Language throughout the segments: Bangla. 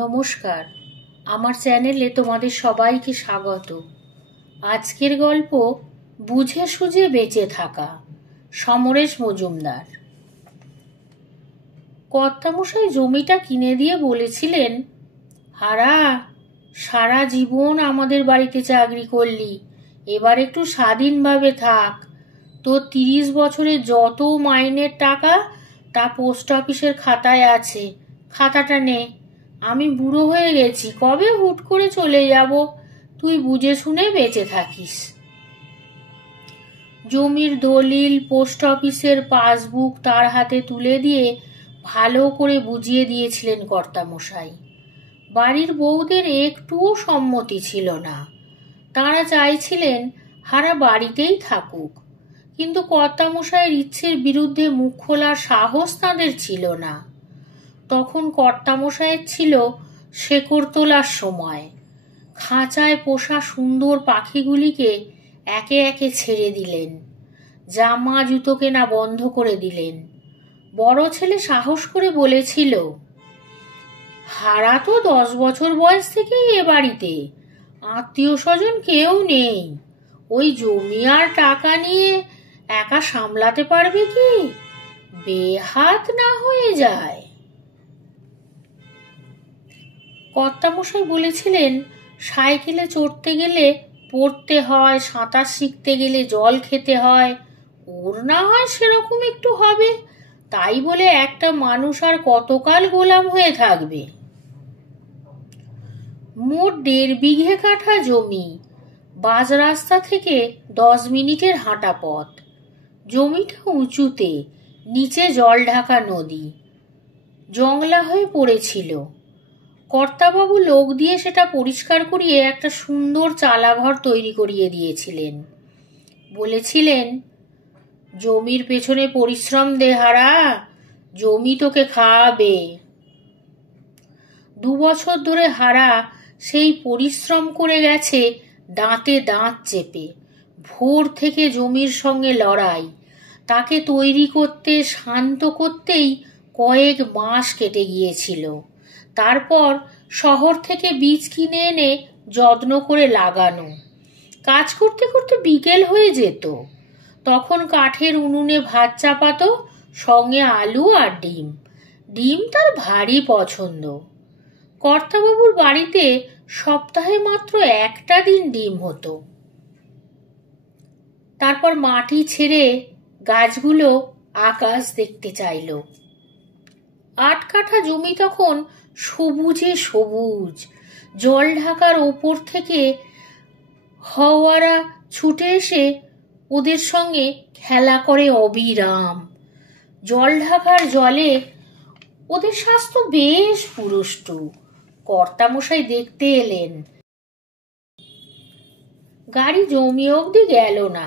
নমস্কার, আমার চ্যানেলে তোমাদের সবাইকে স্বাগত। আজকের গল্প বুঝে সুঝে বেঁচে থাকা, সমরেশ মজুমদার। কর্তামশাই জমিটা কিনে দিয়ে বলেছিলেন, হারা, সারা জীবন আমাদের বাড়িতে চাকরি করলি, এবার একটু স্বাধীনভাবে থাক। তোর 30 বছরের যত মাইনের টাকা তা পোস্ট অফিসের খাতায় আছে, খাতাটা নে। আমি বুড়ো হয়ে গেছি, কবে হুট করে চলে যাব, তুই বুঝে শুনে বেঁচে থাকিস। জমির দলিল, পোস্ট অফিসের পাসবুক তার হাতে তুলে দিয়ে ভালো করে বুঝিয়ে দিয়েছিলেন কর্তামশাই। বাড়ির বউদের একটুও সম্মতি ছিল না। তারা চাইছিলেন হারা বাড়িতেই থাকুক, কিন্তু কর্তামশাইয়ের ইচ্ছের বিরুদ্ধে মুখ খোলার সাহস তাদের ছিল না। তখন কর্তামশাইয়ের ছিল শেকড় তোলার সময়। খাঁচায় পোষা সুন্দর পাখিগুলিকে একে একে ছেড়ে দিলেন, জামা জুতো কেনা বন্ধ করে দিলেন। বড় ছেলে সাহস করে বলেছিল, হারা তো 10 বছর বয়স থেকেই এ বাড়িতে, আত্মীয় স্বজন কেউ নেই, ওই জমি আর টাকা নিয়ে একা সামলাতে পারবে কি? বেহাত না হয়ে যায়। কর্তামশাই বলেছিলেন, সাইকেলে চড়তে গেলে পড়তে হয়, সাঁতার শিখতে গেলে জল খেতে হয়, ওর না হয় সেরকম একটু হবে, তাই বলে একটা মানুষ আর কতকাল গোলাম হয়ে থাকবে। মোট 1.5 বিঘে কাঠা জমি, বাজ রাস্তা থেকে 10 মিনিটের হাঁটা পথ। জমিটা উঁচুতে, নিচে জল ঢাকা নদী, জংলা হয়ে পড়েছিল। কর্তাবাবু লোক দিয়ে সেটা পরিষ্কার করিয়ে একটা সুন্দর চালাঘর তৈরি করিয়ে দিয়েছিলেন। বলেছিলেন, জমির পেছনে পরিশ্রম দে হারা, জমি তোকে খাওয়াবে। 2 বছর ধরে হারা সেই পরিশ্রম করে গেছে, দাঁতে দাঁত চেপে। ভোর থেকে জমির সঙ্গে লড়াই, তাকে তৈরি করতে, শান্ত করতেই কয়েক মাস কেটে গিয়েছিল। তারপর শহর থেকে বীজ কিনে এনে যত্ন করে লাগানো। কাজ করতে করতে বিকেল হয়ে যেত। তখন কাঠের উনুনে ভাত চাপাতো, সঙ্গে আলু আর ডিম। ডিম তার ভারী পছন্দ। কর্তাবাবুর বাড়িতে সপ্তাহে মাত্র একটা দিন ডিম হতো। তারপর মাটি ছেড়ে গাছগুলো আকাশ দেখতে চাইল। 8 কাঠা জমি তখন সবুজে সবুজ। জল ঢাকার ওপর থেকে হাওয়ারা ছুটে এসে ওদের সঙ্গে খেলা করে অবিরাম। জল ঢাকার জলে ওদের স্বাস্থ্য বেশ পুরুষ্টু। কর্তামশাই দেখতে এলেন। গাড়ি জমি অবধি গেল না,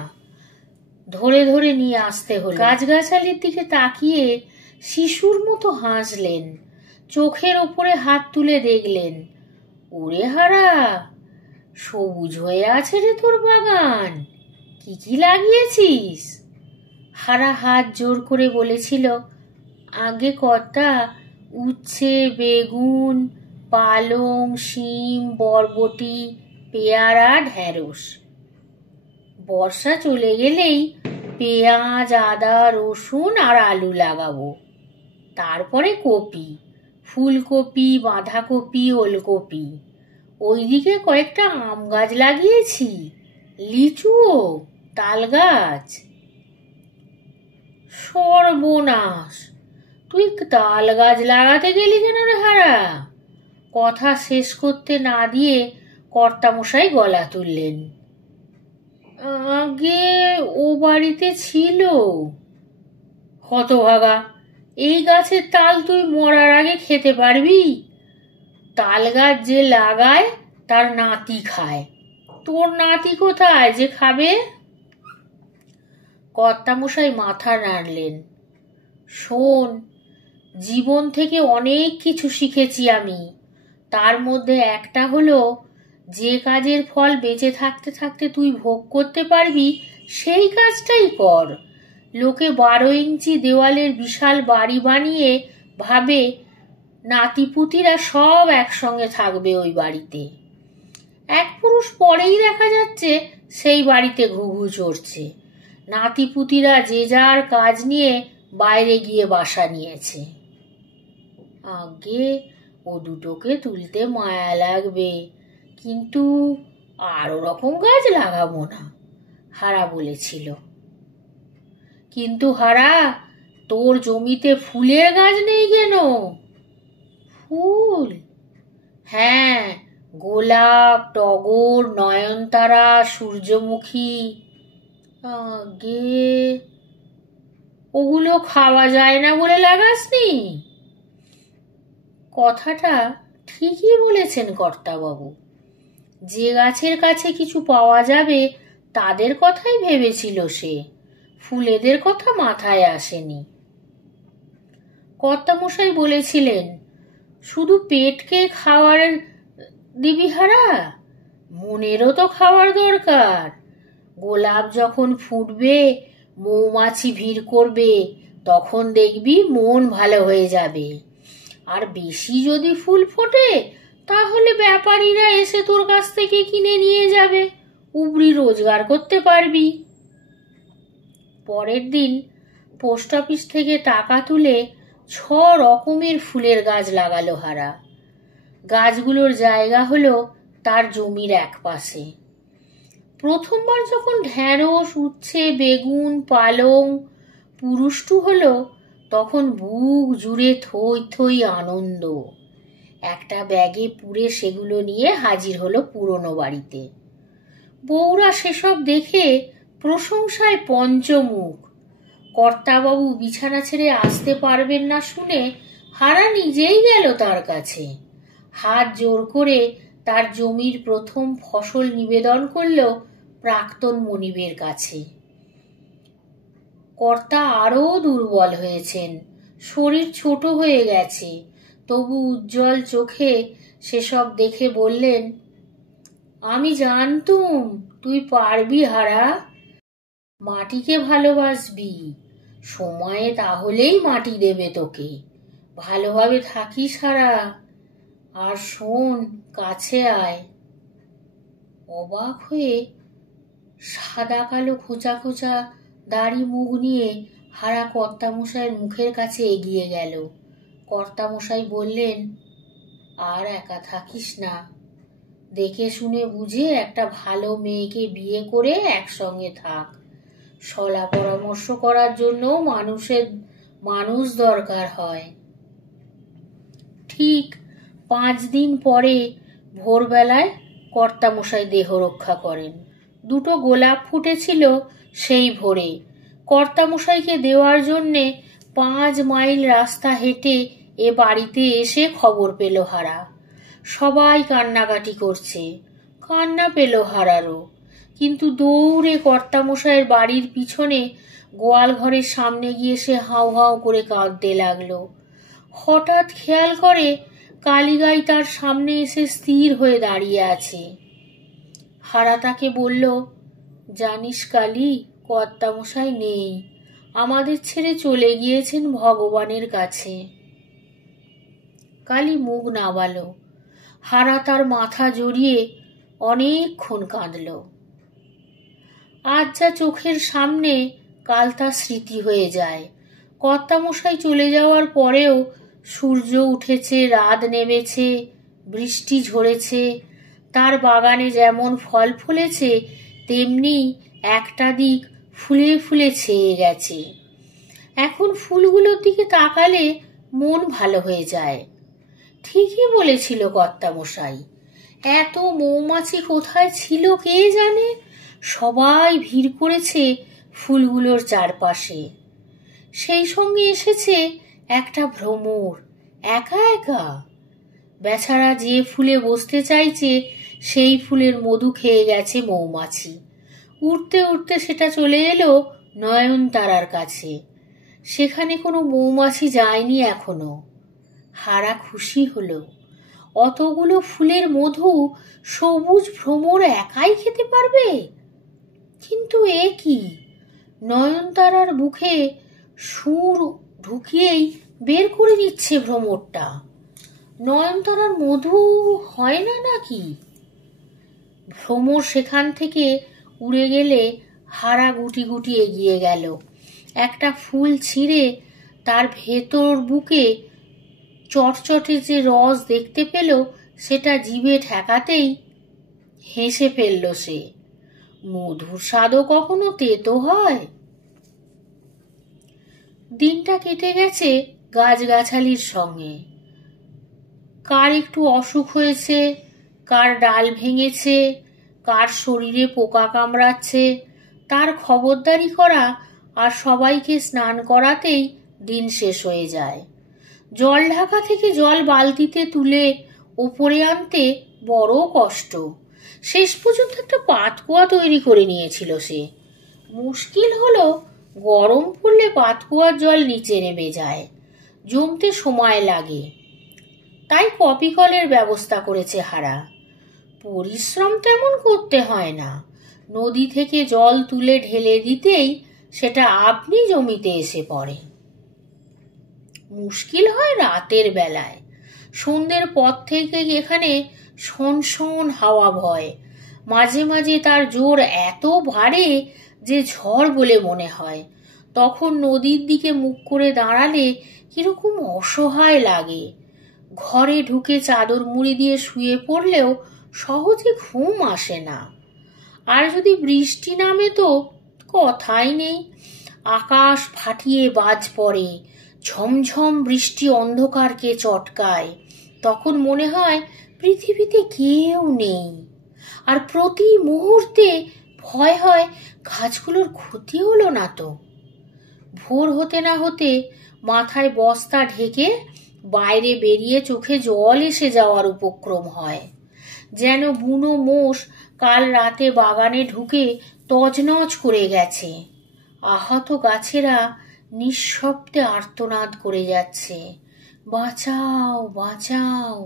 ধরে ধরে নিয়ে আসতে হলো। গাছগাছালির দিকে তাকিয়ে শিশুর মতো হাসলেন, চোখের ওপরে হাত তুলে দেখলেন, ওরে হারা, সবুজ হয়ে আছে রে তোর বাগান, কি কি লাগিয়েছিস? হারা হাত জোর করে বলেছিল, আগে কর্তা, উচ্ছে, বেগুন, পালং, শিম, বরবটি, পেয়ারা, ঢেঁড়স। বর্ষা চলে গেলেই পেঁয়াজ, আদা, রসুন আর আলু লাগাবো। তারপরে কপি, ফুলকপি, বাঁধাকপি, ওলকপি। ওইদিকে কয়েকটা আম গাছ লাগিয়েছি, লিচুও, তাল গাছ। সর্বনাশ, তুই তাল গাছ লাগাতে গেলি কেন রে হারা? কথা শেষ করতে না দিয়ে কর্তামশাই গলা তুললেন, আগে ও বাড়িতে ছিল। হতভাগা, এই গাছের তাল তুই মরার আগে খেতে পারবি? তাল গাছ যে লাগায় তার নাতি খায়, তোর নাতি কোথায় যে খাবে? কর্তামশাই মাথা নাড়লেন, শোন, জীবন থেকে অনেক কিছু শিখেছি আমি। তার মধ্যে একটা হলো, যে কাজের ফল বেঁচে থাকতে থাকতে তুই ভোগ করতে পারবি, সেই কাজটাই কর। লোকে 12 ইঞ্চি দেওয়ালের বিশাল বাড়ি বানিয়ে ভাবে নাতিপুতিরা সব একসঙ্গে থাকবে ওই বাড়িতে। এক পুরুষ পরেই দেখা যাচ্ছে সেই বাড়িতে ঘুঘু চড়ছে। নাতিপুতিরা যে যার কাজ নিয়ে বাইরে গিয়ে বাসা নিয়েছে। আগে ও দুটোকে তুলতে মায়া লাগবে, কিন্তু আর ওরকম গাছ লাগাবো না, হারা বলেছিল। কিন্তু হারা, তোর জমিতে ফুলের গাছ নেই কেন? ফুল? হ্যাঁ, গোলাপ, টগর, নয়নতারা, সূর্যমুখী। আগে ওগুলো খাওয়া যায় না বলে লাগাসনি? কথাটা ঠিকই বলেছেন কর্তাবাবু। যে গাছের কাছে কিছু পাওয়া যাবে তাদের কথাই ভেবেছিল সে, ফুলেদের কথা মাথায় আসেনি। কর্তামশাই বলেছিলেন, শুধু পেটকে খাওয়ার দিবি হারা, মনেরও তো খাওয়ার দরকার। গোলাপ যখন ফুটবে, মৌমাছি ভিড় করবে, তখন দেখবি মন ভালো হয়ে যাবে। আর বেশি যদি ফুল ফোটে তাহলে ব্যাপারীরা এসে তোর কাছ থেকে কিনে নিয়ে যাবে, উবরি রোজগার করতে পারবি। পরের দিন পোস্ট অফিস থেকে টাকা তুলে 6 রকমের ফুলের গাছ লাগালো হারা। গাছগুলোর জায়গা হলো তার জমির এক পাশে। প্রথমবার যখন ঢেঁড়স, উচ্ছে, বেগুন, পালং পুরুষ্টু হলো, তখন বুক জুড়ে থই থই আনন্দ। একটা ব্যাগে পুরে সেগুলো নিয়ে হাজির হলো পুরনো বাড়িতে। বউরা সেসব দেখে প্রশংসায় পঞ্চমুখ। কর্তাবাবু বিছানা ছেড়ে আসতে পারবেন না শুনে হারা নিজেই গেল তার কাছে। হাত জোর করে তার জমির প্রথম ফসল নিবেদন করল প্রাক্তন মনিবের কাছে। কর্তা আরো দুর্বল হয়েছেন, শরীর ছোট হয়ে গেছে, তবু উজ্জ্বল চোখে সেসব দেখে বললেন, আমি জানতুম তুই পারবি হারা, মাটিকে ভালোবাসবি, সময়ে তাহলেই মাটি দেবে তোকে, ভালোভাবে থাকিস হারা। আর শোন, কাছে আয়। অবাক হয়ে সাদা কালো খোঁচা খোঁচা দাড়ি মুখ নিয়ে হারা কর্তামশাইয়ের মুখের কাছে এগিয়ে গেল। কর্তামশাই বললেন, আর একা থাকিস না, দেখে শুনে বুঝে একটা ভালো মেয়েকে বিয়ে করে একসঙ্গে থাক। সলা পরামর্শ করার জন্য মানুষ দরকার হয়। ঠিক 5 দিন পরে ভোরবেলায় কর্তামশাই দেহ রক্ষা করেন। 2টো গোলাপ ফুটেছিল সেই ভোরে। কর্তামশাইকে দেওয়ার জন্যে 5 মাইল রাস্তা হেঁটে এ বাড়িতে এসে খবর পেল হারা। সবাই কান্নাকাটি করছে। কান্না পেল হারারও, কিন্তু দৌড়ে কর্তামশাইয়ের বাড়ির পিছনে গোয়াল ঘরের সামনে গিয়ে সে হাউ হাউ করে কাঁদতে লাগলো। হঠাৎ খেয়াল করে কালীগাই তার সামনে এসে স্থির হয়ে দাঁড়িয়ে আছে। হারা তাকে বলল, জানিস কালী, কর্তামশাই নেই, আমাদের ছেড়ে চলে গিয়েছেন ভগবানের কাছে। কালী মুখ নাবালো। হারা তার মাথা জড়িয়ে অনেকক্ষণ কাঁদল। আজ যা চোখের সামনে কাল তা স্মৃতি হয়ে যায়। কর্তামশাই চলে যাওয়ার পরেও সূর্য উঠেছে, রাত নেমেছে, বৃষ্টি ঝরেছে, তার বাগানে যেমন ফল ফলেছে তেমনি একটা দিক ফুলে ফুলে ছেয়ে গেছে। এখন ফুলগুলোর দিকে তাকালে মন ভালো হয়ে যায়। ঠিকই বলেছিল কর্তামশাই, এত মৌমাছি কোথায় ছিল কে জানে, সবাই ভিড় করেছে ফুলগুলোর চারপাশে। সেই সঙ্গে এসেছে একটা ভ্রমর, একা একা। বেচারা যে ফুলে বসতে চাইছে সেই ফুলের মধু খেয়ে গেছে মৌমাছি। উড়তে উড়তে সেটা চলে এলো নয়নতারার কাছে। সেখানে কোনো মৌমাছি যায়নি এখনো। হারা খুশি হলো, অতগুলো ফুলের মধু সবুজ ভ্রমর একাই খেতে পারবে। কিন্তু এ কি, নয়নতারার বুকে সুর ঢুকিয়েই বের করে দিচ্ছে ভ্রমরটা। নয়নতারার মধু হয় না নাকি? ভ্রমর সেখান থেকে উড়ে গেলে হারা গুটি গুটি এগিয়ে গেল। একটা ফুল ছিঁড়ে তার ভেতর বুকে চটচটে যে রস দেখতে পেল, সেটা জিভে ঠেকাতেই হেসে ফেলল সে। মধুর স্বাদও কখনো তেতো হয়? দিনটা কেটে গেছে গাছগাছালির সঙ্গে। কার একটু অসুখ হয়েছে, কার ডাল ভেঙেছে, কার শরীরে পোকা কামড়াচ্ছে, তার খবরদারি করা আর সবাইকে স্নান করাতেই দিন শেষ হয়ে যায়। জল ঢাকা থেকে জল বালতিতে তুলে ওপরে আনতে বড় কষ্ট। শেষ পর্যন্ত একটা পাতকুয়া তৈরি করে নিয়েছিল সে। মুশকিল হলো, গরম পড়লে পাতকুয়ার জল নিচে নেমে যায়, জমতে সময় লাগে। তাই কপি কলের ব্যবস্থা করেছে হারা। পরিশ্রম তেমন করতে হয় না, নদী থেকে জল তুলে ঢেলে দিতেই সেটা আপনি জমিতে এসে পড়ে। মুশকিল হয় রাতের বেলায়। সন্ধ্যের পর থেকে এখানে শনশন হাওয়া বয়। মাঝে মাঝে তার জোর এত বাড়ে যে ঝড় বলে মনে হয়। তখন নদীর দিকে মুখ করে দাঁড়ালে কিরকম অসহায় লাগে। ঘরে ঢুকে চাদর মুড়ি দিয়ে শুয়ে পড়লেও সহজে ঘুম আসে না। আর যদি বৃষ্টি নামে তো কথাই নেই। আকাশ ফাটিয়ে বাজ পড়ে, ঝমঝম বৃষ্টি অন্ধকারকে চটকায়। তখন মনে হয় পৃথিবীতে কেউ নেই। আর প্রতি মুহূর্তে ভয় হয় গাছগুলোর ক্ষতি হলো না তো। ভোর হতে না হতে মাথায় বস্তা ঢেকে বাইরে বেরিয়ে চোখে জল এসে যাওয়ার উপক্রম হয়। যেন বুনো মোষ কাল রাতে বাগানে ঢুকে তজনজ করে গেছে। আহত গাছেরা নিঃশব্দে আর্তনাদ করে যাচ্ছে, বাঁচাও বাঁচাও।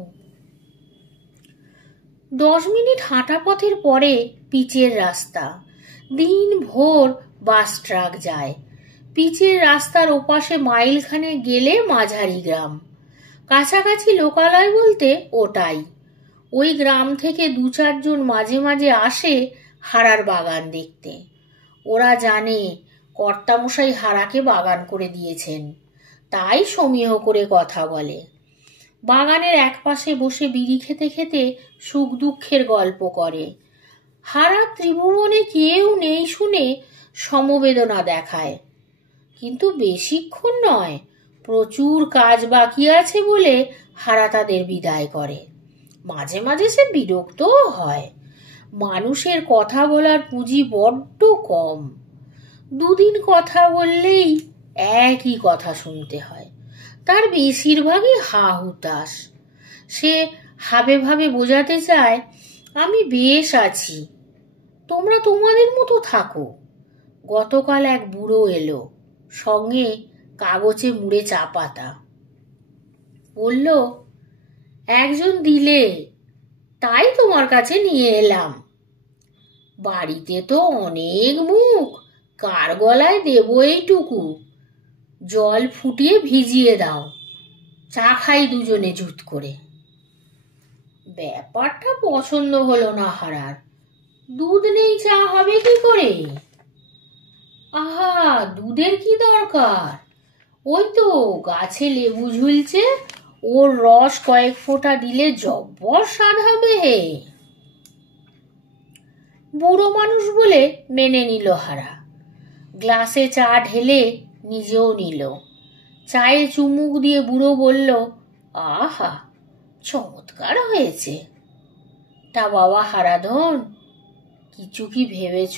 10 মিনিট হাঁটা পথের পরে পিচের রাস্তা। দিন ভোর বাস ট্রাক যায়। পিচের রাস্তার ওপাশে মাইলখানে গেলে মাঝারি গ্রাম। কাছাকাছি লোকালয় বলতে ওটাই। ওই গ্রাম থেকে 2-4 জন মাঝে মাঝে আসে হারার বাগান দেখতে। ওরা জানে কর্তামশাই হারাকে বাগান করে দিয়েছেন, তাই সমীহ করে কথা বলে। বাগানের একপাশে বসে বিড়ি খেতে খেতে সুখ দুঃখের গল্প করে। হারা ত্রিভুবনে কেউ নেই শুনে সমবেদনা দেখায়, কিন্তু বেশিক্ষণ নয়। প্রচুর কাজ বাকি আছে বলে হারা তাদের বিদায় করে। মাঝে মাঝে সে বিরক্তও হয়। মানুষের কথা বলার পুঁজি বড্ড কম। 2 দিন কথা বললেই একই কথা শুনতে হয়। তার বেশিরভাগই হা হুতাশ। সে হাবে ভাবে বোঝাতে চায়, আমি বেশ আছি, তোমরা তোমাদের মতো থাকো। গতকাল এক বুড়ো এলো, সঙ্গে কাগজে মুড়ে চা পাতা। বলল, একজন দিলে, তাই তোমার কাছে নিয়ে এলাম। বাড়িতে তো অনেক মুখ, কার গলায় দেব এইটুকু? জল ফুটিয়ে ভিজিয়ে দাও, চা খাই দুজনে জুত করে। ব্যাপারটা পছন্দ হলো না হারার। দুধ নেই, চা হবে কি করে? আহা, দুধের কি দরকার? ওই তো গাছে লেবু ঝুলছে, ওর রস কয়েক ফোঁটা দিলে জব্বর স্বাদ হবে। বুড়ো মানুষ বলে মেনে নিল হারা। গ্লাসে চা ঢেলে নিজেও নিল। চায়ে চুমুক দিয়ে বুড়ো বলল, আহা, চমৎকার হয়েছে। তা বাবা হারাধন, কিছু কি ভেবেছ?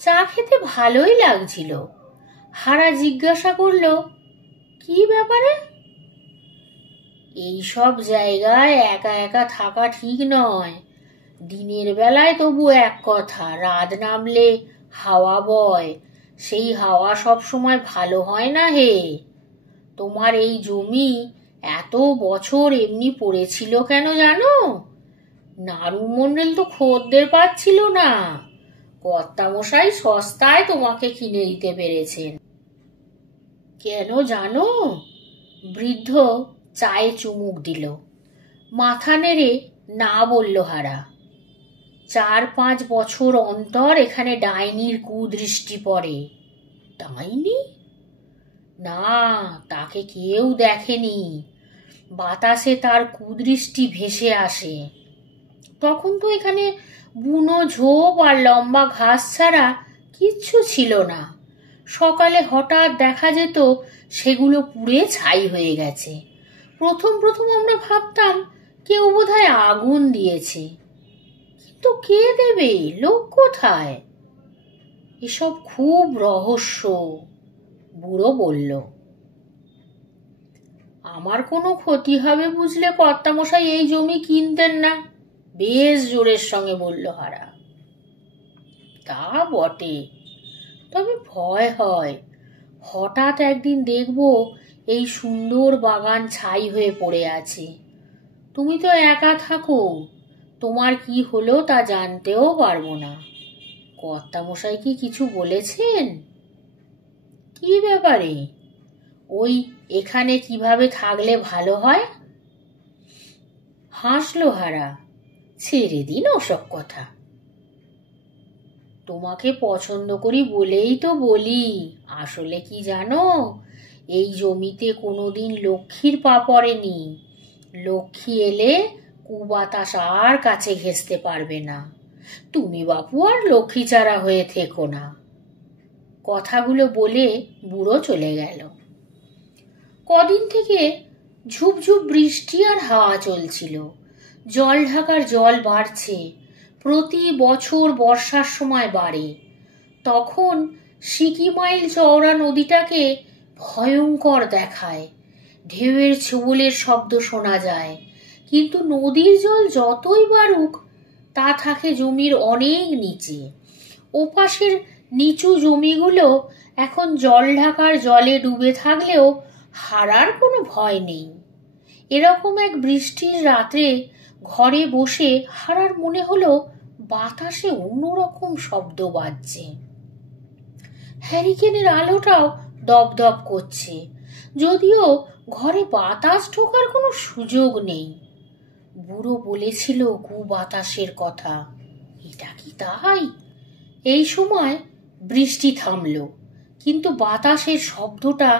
চা খেতে ভালোই লাগছিল। হারা জিজ্ঞাসা করল, কি ব্যাপারে? এই সব জায়গায় একা একা থাকা ঠিক নয়। দিনের বেলায় তবু এক কথা, রাত নামলে হাওয়া বয়, সেই হাওয়া সব সময় ভালো হয় না হে। তোমার এই জমি এত বছর এমনি পড়েছিল কেন জানো? নাড়ু মন্ডল তো খদ্দের পাচ্ছিল না, কর্তামশাই সস্তায় তোমাকে কিনে দিতে পেরেছেন। কেন জানো? বৃদ্ধ চায়ে চুমুক দিল। মাথা নেড়ে না বলল হারা। 4-5 বছর অন্তর এখানে ডাইনির কুদৃষ্টি পড়ে। ডাইনি? না, তাকে কেউ দেখেনি, বাতাসে তার কুদৃষ্টি ভেসে আসে। তখন তো এখানে বুনো ঝোপ আর লম্বা ঘাস ছাড়া কিচ্ছু ছিল না। সকালে হঠাৎ দেখা যেত সেগুলো পুড়ে ছাই হয়ে গেছে। প্রথম প্রথম আমরা ভাবতাম কেউ বোধহয় আগুন দিয়েছে, কিন্তু কে দেবে, লোক কোথায়? এসব খুব রহস্য, বুড়ো বলল। আমার কোনো ক্ষতি হবে বুঝলে কর্তামশাই এই জমি কিনতেন না, বেশ জোরের সঙ্গে বলল হারা। তা বটে, তবে ভয় হয়। হঠাৎ একদিন দেখব এই সুন্দর বাগান ছাই হয়ে পড়ে আছে। তুমি তো একা থাকো, তোমার কি হলো তা জানতেও পারবো না। কর্তামশাই কি কিছু বলেছেন? কি ব্যাপারে? ওই এখানে কিভাবে থাকলে ভালো হয়? হাসলো হারা। ছেড়ে দিন ওসব কথা। তোমাকে পছন্দ করি বলেই তো বলি। আসলে কি জানো, এই জমিতে কোনোদিন লক্ষ্মীর পা পড়েনি। লক্ষ্মী এলে কুবাতাস আর কাছে ঘেঁষতে পারবে না। তুমি বাপু আর লক্ষ্মী ছাড়া হয়ে থেকো না। কথাগুলো বলে বুড়ো চলে গেল। কদিন থেকে ঝুপঝুপ বৃষ্টি আর হাওয়া চলছিল। জল ঢাকার জল বাড়ছে, প্রতি বছর বর্ষার সময় বাড়ে। তখন সিকিমাইল চওড়া নদীটাকে ভয়ঙ্কর দেখায়। ঢেউয়ের ছোবলের শব্দ শোনা যায়, কিন্তু নদীর জল যতই বাড়ুক তা থাকে জমির অনেক নিচে। ওপাশের নিচু জমিগুলো এখন জল ঢাকার জলে ডুবে থাকলেও হারার কোনো ভয় নেই। এরকম এক বৃষ্টির রাতে ঘরে বসে হারার মনে হলো বাতাসে অন্যরকম শব্দ বাজছে। হ্যারিকেনের আলোটাও দপদপ করছে, যদিও ঘরে বাতাস ঢোকার কোনো সুযোগ নেই। বুড়ো বলেছিল কুবাতাসের কথা, এটা কি তাই? এই সময় বৃষ্টি থামল, কিন্তু বাতাসের শব্দটা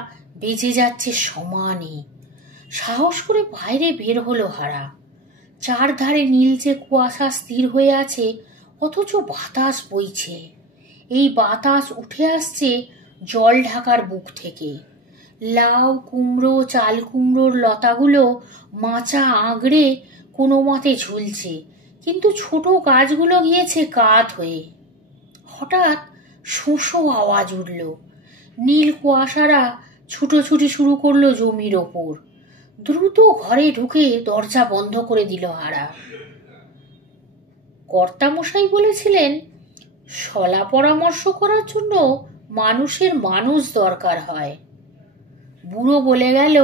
বেজে যাচ্ছে সমানে। সাহস করে বাইরে বের হলো হারা। চারধারে নীলচে কুয়াশা স্থির হয়ে আছে, অথচ বাতাস বইছে। এই বাতাস উঠে আসছে জল ঢাকার বুক থেকে। লাউ কুমড়ো, চাল কুমড়োর লতাগুলো মাচা আঁকড়ে কোনো মতে ঝুলছে, কিন্তু ছোট গাছগুলো গিয়েছে কাত হয়ে। হঠাৎ শোঁশো আওয়াজ উঠল। নীল কুয়াশারা ছুটোছুটি শুরু করলো জমির ওপর। দ্রুত ঘরে ঢুকে দরজা বন্ধ করে দিল হারা। কর্তামশাই বলেছিলেন, শলা পরামর্শ করার জন্য মানুষের মানুষ দরকার হয়। বুড়ো বলে গেল,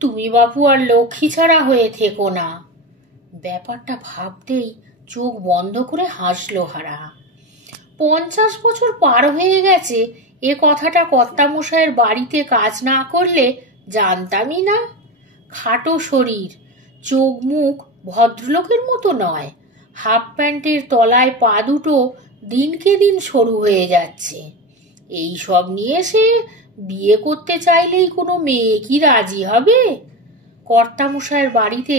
তুমি বাপু আর লক্ষ্মী ছাড়া হয়ে থেকো না। ব্যাপারটা ভাবতেই চোখ বন্ধ করে হাসলো হারা। 50 বছর পার হয়ে গেছে, এ কথাটা কর্তামশাইয়ের বাড়িতে কাজ না করলে জানতামই না। খাটো শরীর, চোখ মুখ ভদ্রলোকের মতো নয়। হাফ প্যান্টের তলায় পা দুটো দিনকে দিন সরু হয়ে যাচ্ছে। এই সব নিয়ে সে বিয়ে করতে চাইলেই কোনো মেয়ে কি রাজি হবে? কর্তামশাইয়ের বাড়িতে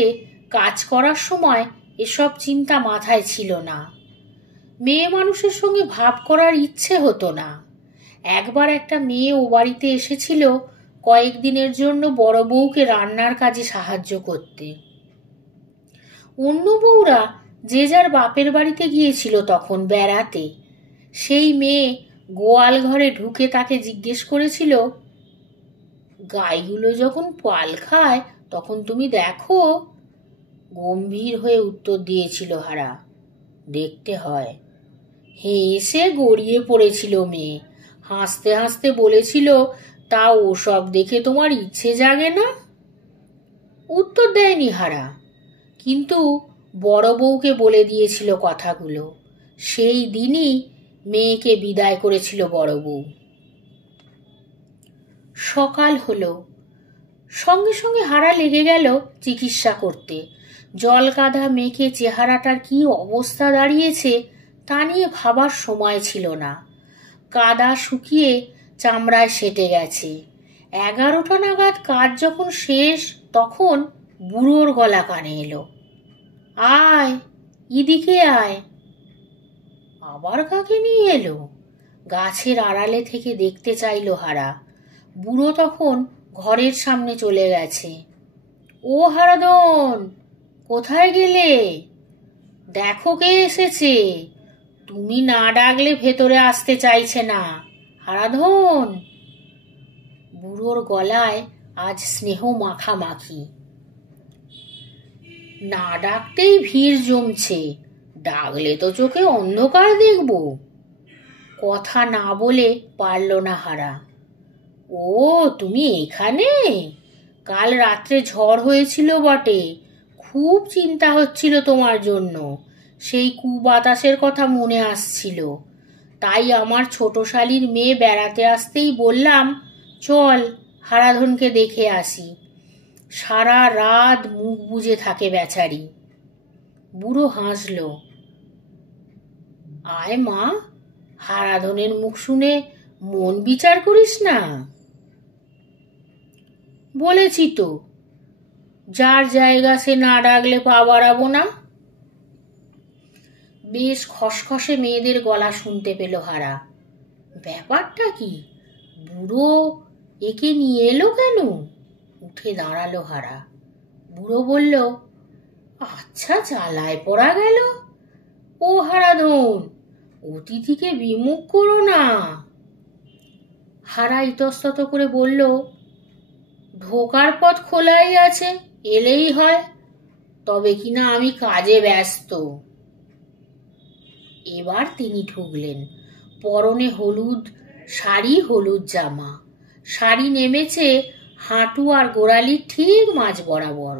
কাজ করার সময় এসব চিন্তা মাথায় ছিল না। মেয়ে মানুষের সঙ্গে ভাব করার ইচ্ছে হতো না। একবার একটা মেয়ে ও বাড়িতে এসেছিল কয়েকদিনের জন্য বড় বউকে রান্নার কাজে সাহায্য করতে। অন্য বউরা যে যার বাপের বাড়িতে গিয়েছিল তখন বেড়াতে। সেই মেয়ে গোয়াল ঘরে ঢুকে তাকে জিজ্ঞেস করেছিল, গাইগুলো যখন পাল খায় তখন তুমি দেখো? গম্ভীর হয়ে উত্তর দিয়েছিল হারা, দেখতে হয়। হেসে গড়িয়ে পড়েছিল মেয়ে। হাসতে হাসতে বলেছিল, তা ওসব দেখে তোমার ইচ্ছে জাগে না? উত্তর দেয়নি হারা, কিন্তু বড় বউকে বলে দিয়েছিল কথাগুলো। সেই দিনই মেয়েকে বিদায় করেছিল বড় বউ। সকাল হলো। সঙ্গে সঙ্গে হারা লেগে গেল চিকিৎসা করতে। জল কাদা মেখে চেহারাটার কি অবস্থা দাঁড়িয়েছে তা নিয়ে ভাবার সময় ছিল না। কাদা শুকিয়ে চামড়ায় সেটে গেছে। 11টা নাগাদ কাজ যখন শেষ তখন বুড়োর গলা কানে এলো, আয়, এদিকে আয়। আবার কাকে নিয়ে এলো? গাছের আড়ালে থেকে দেখতে চাইল হারা। বুড়ো তখন ঘরের সামনে চলে গেছে। ও হারাধন, কোথায় গেলে? দেখো কে এসেছে। তুমি না ডাকলে ভেতরে আসতে চাইছে না। হারাধন। বুড়োর গলায় আজ স্নেহ মাখামাখি। না ডাকতেই ভিড় জমছে, ডাকলে তো চোখে অন্ধকার দেখব। কথা না বলে পারল না হারা। ও, তুমি এখানে? কাল রাত্রে ঝড় হয়েছিল বটে, খুব চিন্তা হচ্ছিল তোমার জন্য। সেই কুবাতাসের কথা মনে আসছিল, তাই আমার ছোট শালির মেয়ে বেড়াতে আসতেই বললাম, চল হারাধনকে দেখে আসি। সারা রাত মুখ বুজে থাকে বেচারি। বুড়ো হাসল। আয় মা, হারাধনের মুখ শুনে মন বিচার করিস না। বলেছি তো, যার জায়গা সে না ডাকলে পা বাড়াবো না। বেশ খসখসে মেয়েদের গলা শুনতে পেল হারা। ব্যাপারটা কি? বুড়ো একে নিয়ে এলো কেন? উঠে দাঁড়ালো হারা। বুড়ো বলল, আচ্ছা, জ্বালায় পড়া গেল। ও হারাধন, অতিথিকে বিমুখ করো না। হারা ইতস্তত করে বলল, ঢোকার পথ খোলাই আছে, এলেই হয়। তবে কিনা আমি কাজে ব্যস্ত। এবার তিনি ঢুকলেন। পরনে হলুদ শাড়ি, হলুদ জামা। শাড়ি নেমেছে হাঁটু আর গোড়ালির ঠিক মাঝ বরাবর।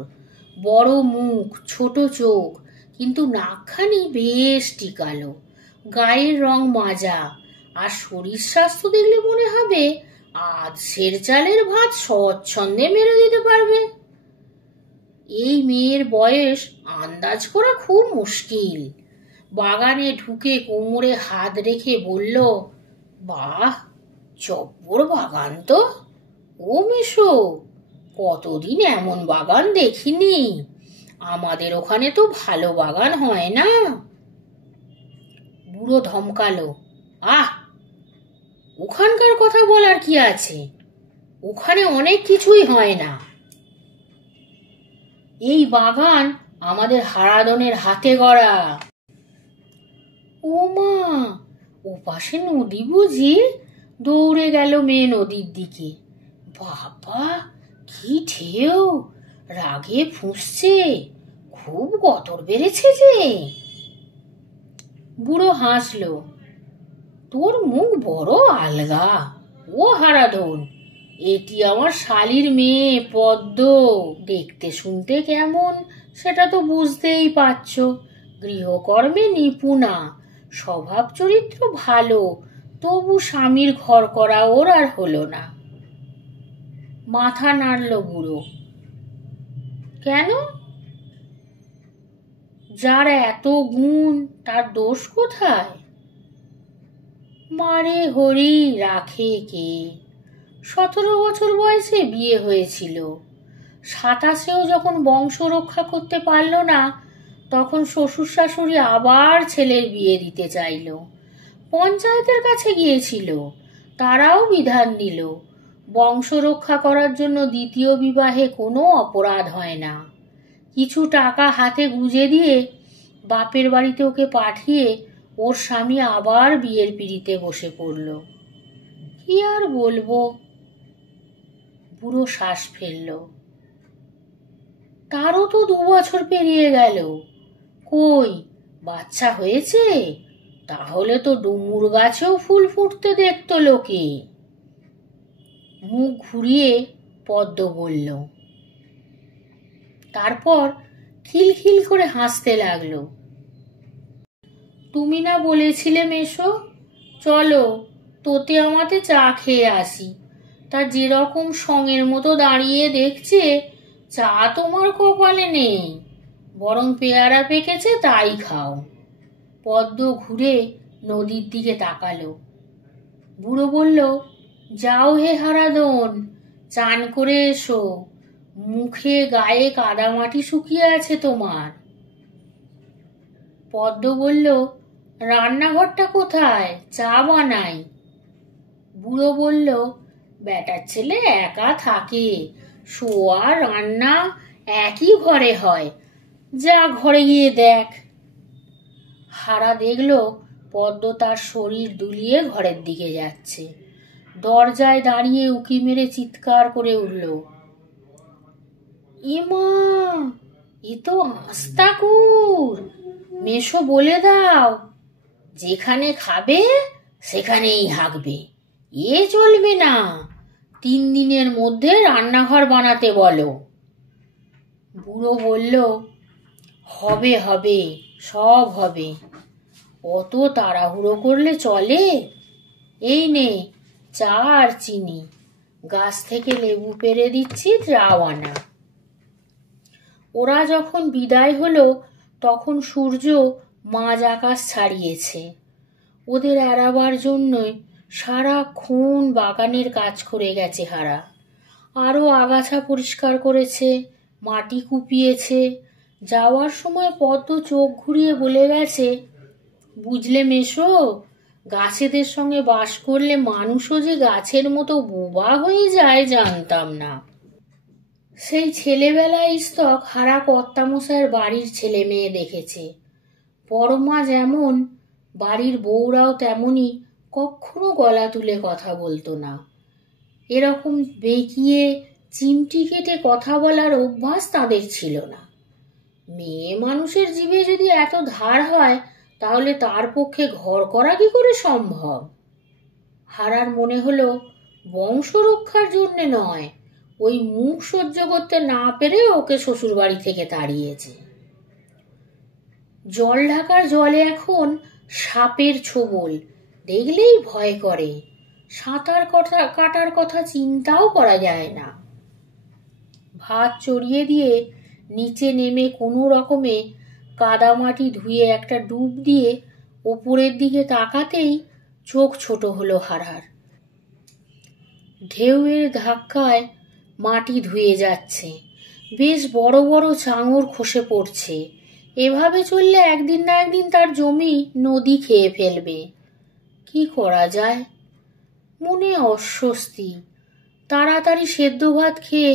বড় মুখ, ছোট চোখ, কিন্তু নাকখানি বেশ টিকালো। গায়ের রং মাজা, আর শরীর স্বাস্থ্য দেখলে মনে হবে আধ সের চালের ভাত স্বচ্ছন্দে মেরে দিতে পারবে। এই মেয়ের বয়স আন্দাজ করা খুব মুশকিল। বাগানে ঢুকে কোমরে হাত রেখে বলল, বাহ, জব্বর বাগান তো। ও মেশো, কতদিন এমন বাগান দেখিনি। আমাদের ওখানে তো ভালো বাগান হয় না। বুড়ো ধমকালো, আহ, ওখানকার কথা বলার কি আছে? ওখানে অনেক কিছুই হয় না। এই বাগান আমাদের হারাধনের হাতে গড়া। ও মা, ও পাশে নদী বুঝি? দৌড়ে গেল মেয়ে নদীর দিকে। বাবা, কি ঢেউ! রাগে ফুঁসছে, খুব গতর বেড়েছে যে। বুড়ো হাসল, তোর মুখ বড় আলগা। ও হারাধন, এটি আমার শালির মেয়ে পদ্ম। দেখতে শুনতে কেমন সেটা তো বুঝতেই পারছ। গৃহকর্মে নিপুণা, স্বভাব চরিত্র ভালো, তবু স্বামীর ঘর করা ওর আর হলো না। মাথা নাড়ল বুড়ো। কেন? যার এত গুণ তার দোষ কোথায়? মারে হরি, রাখে কে? 17 বছর বয়সে বিয়ে হয়েছিল। 27-এও যখন বংশ রক্ষা করতে পারল না, তখন শ্বশুর শাশুড়ি আবার ছেলের বিয়ে দিতে চাইল। পঞ্চায়েতের কাছে গিয়েছিল, তারাও বিধান দিল, বংশ রক্ষা করার জন্য দ্বিতীয় বিবাহে কোনো অপরাধ হয় না। কিছু টাকা হাতে গুঁজে দিয়ে বাপের বাড়িতে ওকে পাঠিয়ে ওর স্বামী আবার বিয়ের পিঁড়িতে বসে পড়ল। কি আর বলবো। বুড়ো শ্বাস ফেলল। তারও তো 2 বছর পেরিয়ে গেল। কই, বাচ্চা হয়েছে? তাহলে তো ডুমুর গাছেও ফুল ফুটতে দেখতো লোকে। মুখ ঘুরিয়ে পদ্ম বলল। তারপর খিলখিল করে হাসতে লাগলো। তুমি না বলেছিলে মেশো, চলো তোতে আমাতে চা খেয়ে আসি। তা যেরকম সঙের মতো দাঁড়িয়ে দেখছে, চা তোমার কপালে নেই, বরং পেয়ারা পেকেছে তাই খাও। পদ্ম ঘুরে নদীর দিকে তাকালো। বুড়ো বলল, যাও হে হারাদন, চান করে এসো, মুখে গায়ে কাদামাটি শুকিয়ে আছে তোমার। পদ্ম বলল, রান্নাঘরটা কোথায়, চা বানাই। বুড়ো বলল, বেটার ছেলে একা থাকে, শোয়া রান্না একই ঘরে হয়, যা ঘরে গিয়ে দেখ। হারা দেখল পদ্ম তার শরীর দুলিয়ে ঘরের দিকে যাচ্ছে। দরজায় দাঁড়িয়ে উকি মেরে চিৎকার করে উঠল, ইমা, এ তো আস্তাকুর, মেশো বলে দাও, যেখানে খাবে সেখানেই হাঁকবে, এ চলবে না, 3 দিনের মধ্যে রান্নাঘর বানাতে বলো। বুড়ো বলল, হবে হবে, সব হবে, অত তাড়াহুড়ো করলে চলে? এই নে চা আর চিনি, গাছ থেকে লেবু পেড়ে দিচ্ছি, যাও আনা। ওরা যখন বিদায় হলো তখন সূর্য মাঝ আকাশ ছাড়িয়েছে। ওদের এড়াবার জন্যই সারাক্ষণ বাগানের কাজ করে গেছে হারা। আরও আগাছা পরিষ্কার করেছে, মাটি কুপিয়েছে। যাওয়ার সময় পদ্ম চোখ ঘুরিয়ে বলে গেছে, বুঝলে মেশো, গাছেদের সঙ্গে বাস করলে মানুষও যে গাছের মতো বোবা হয়ে যায় জানতাম না। সেই ছেলেবেলায় স্তক হারা কর্তামশাইয়ের বাড়ির ছেলে মেয়ে দেখেছে। পরমা যেমন, বাড়ির বউরাও তেমনই, কখনো গলা তুলে কথা বলতো না। এরকম বেঁকিয়ে চিমটি কেটে কথা বলার অভ্যাস তাদের ছিল না। মেয়ে মানুষের জিভে যদি এত ধার হয়, তাহলে তার পক্ষে ঘর করা কি করে সম্ভব? হারার মনে হলো বংশ রক্ষার জন্যে নয়, ওই মুখ সহ্য করতে না পেরে ওকে শ্বশুর বাড়ি থেকে তাড়িয়েছে। জল ঢাকার জলে এখন সাপের ছোবল, দেখলেই ভয় করে। সাঁতার কাটার কথা চিন্তাও করা যায় না। ভাত চড়িয়ে দিয়ে নিচে নেমে কোনো রকমে কাদামাটি ধুয়ে একটা ডুব দিয়ে ওপরের দিকে তাকাতেই চোখ ছোট হলো হারার। ঢেউয়ের ধাক্কায় মাটি ধুয়ে যাচ্ছে, বেশ বড় বড় চাঙড় খসে পড়ছে। এভাবে চললে একদিন না একদিন তার জমি নদী খেয়ে ফেলবে। কি করা যায়? মনে অস্বস্তি। তাড়াতাড়ি সেদ্ধ ভাত খেয়ে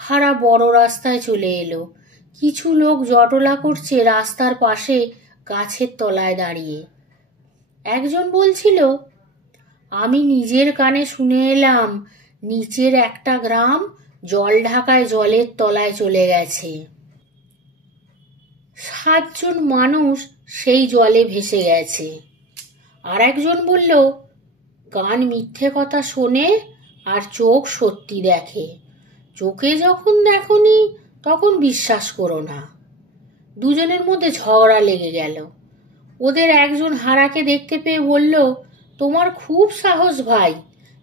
হারা বড় রাস্তায় চলে এলো। কিছু লোক জটলা করছে রাস্তার পাশে গাছের তলায় দাঁড়িয়ে। একজন বলছিল, আমি নিজের কানে শুনে এলাম নিচের একটা গ্রাম জল ঢাকায় জলের তলায় চলে গেছে। 7 জন মানুষ সেই জলে ভেসে গেছে। আর একজন বলল, কান মিথ্যে কথা শোনে আর চোখ সত্যি দেখে, চোখে যখন দেখনি তখন বিশ্বাস করো না। দুজনের মধ্যে ঝগড়া লেগে গেল। ওদের একজন হারাকে দেখতে পেয়ে বলল, তোমার খুব সাহস ভাই,